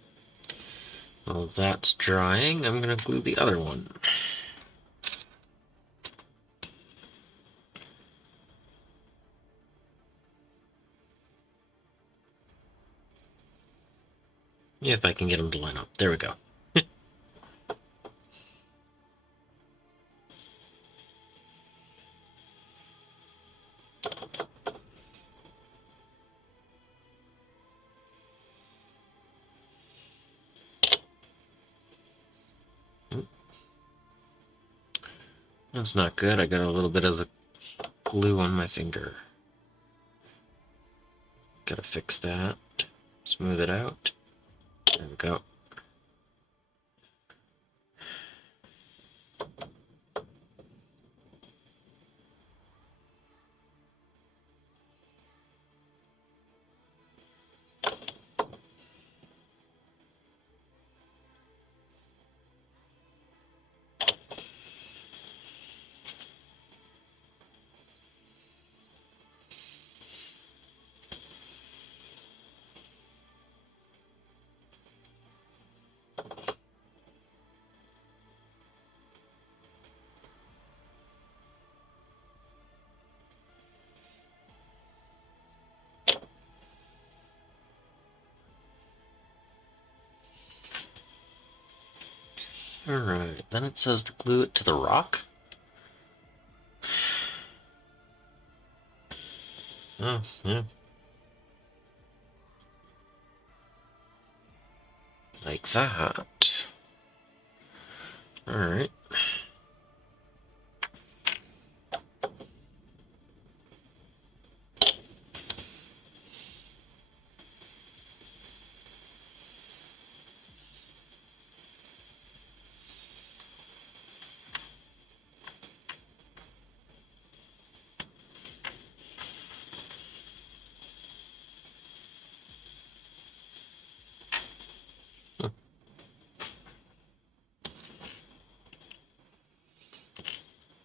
Well, that's drying. I'm gonna glue the other one. If I can get them to line up. There we go. That's not good. I got a little bit of the glue on my finger. Gotta fix that. Smooth it out. There we go. Alright, then it says to glue it to the rock. Oh, yeah. Like that. Alright.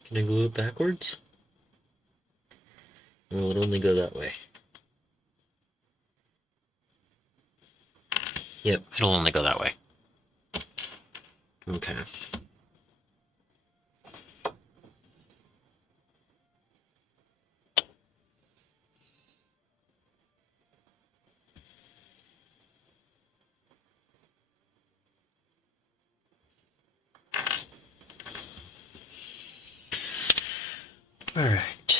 Can I glue it backwards? Well, it'll only go that way. Yep, it'll only go that way. Okay. Alright.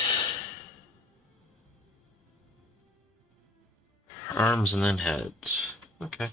Arms and then heads. Okay.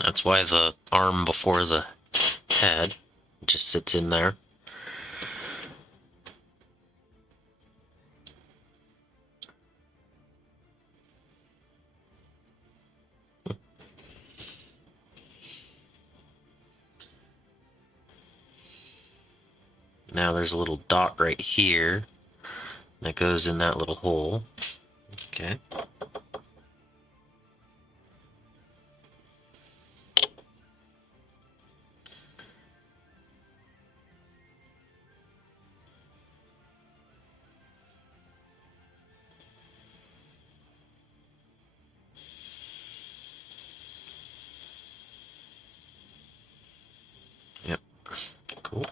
That's why the arm before the head just sits in there. Now there's a little dot right here that goes in that little hole. Okay. Yep. Cool.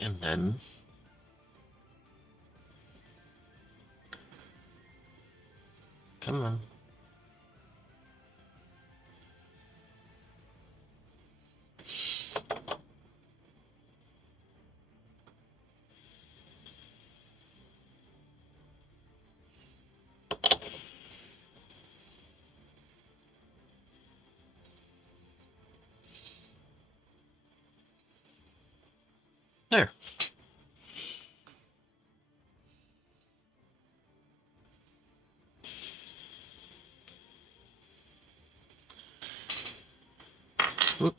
And then come on. There. Whoop.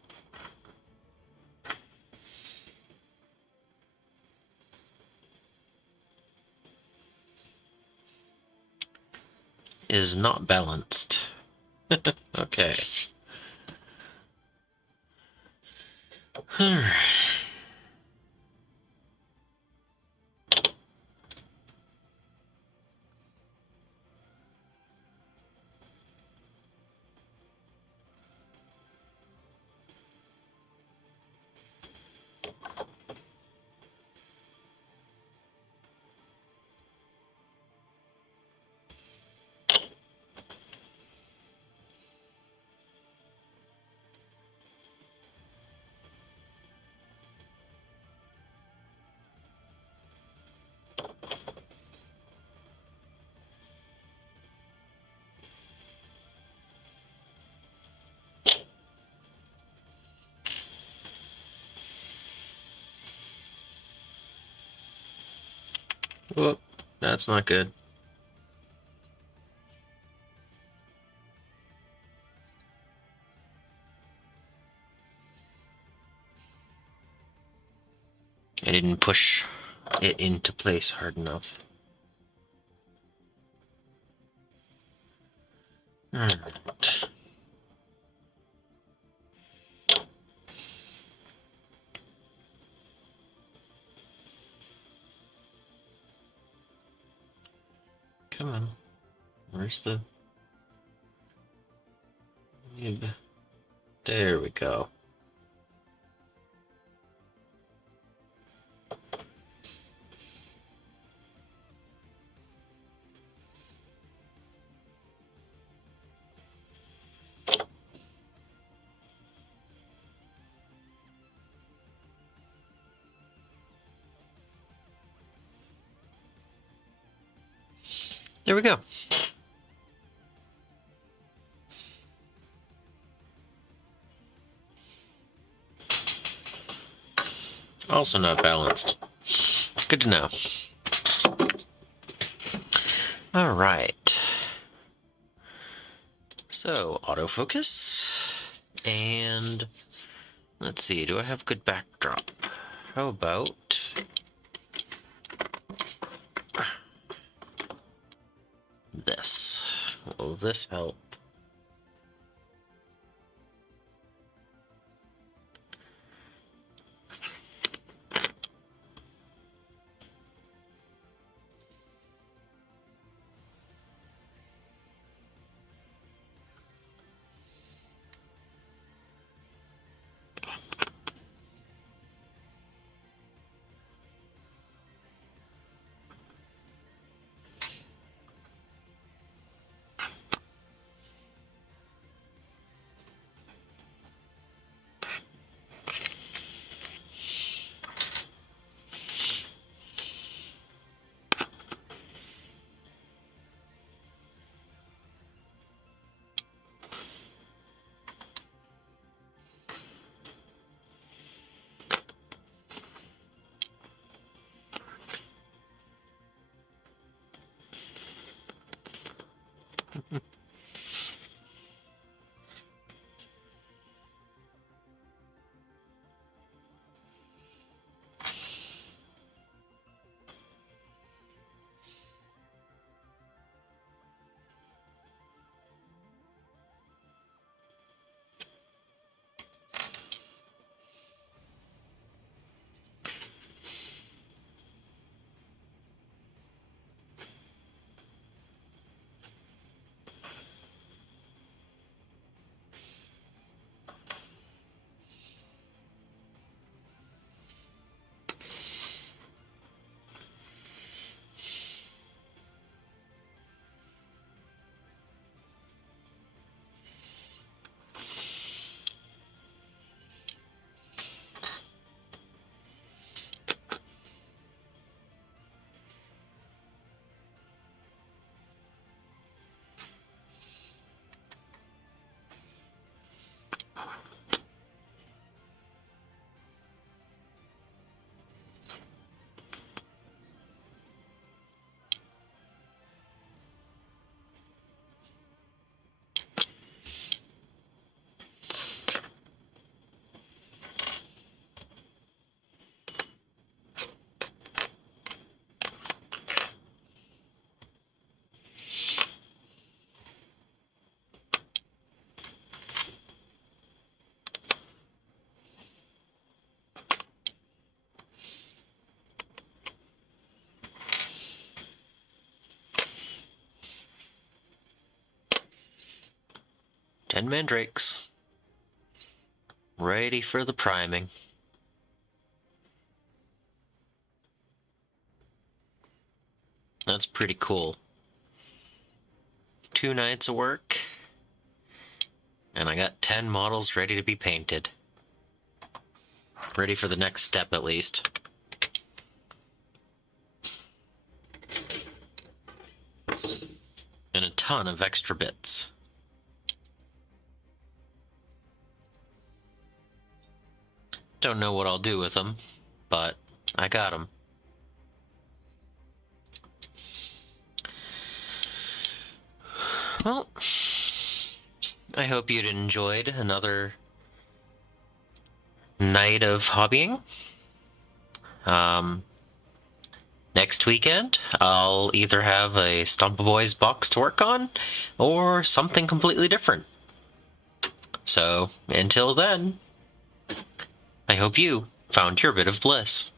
Is not balanced. Okay. Alright. Whoop. That's not good. I didn't push it into place hard enough. Alright. Come on. Where's the... There we go. There we go. Also not balanced. Good to know. Alright. So, autofocus. And let's see, do I have good backdrop? How about... this? Will this help? Ten Mandrakes. Ready for the priming. That's pretty cool. 2 nights of work, and I got 10 models ready to be painted. Ready for the next step, at least. And a ton of extra bits. Don't know what I'll do with them, but I got them. Well, I hope you'd enjoyed another night of hobbying. Next weekend, I'll either have a Stompa Boyz box to work on, or something completely different. So, until then, I hope you found your bit of bliss.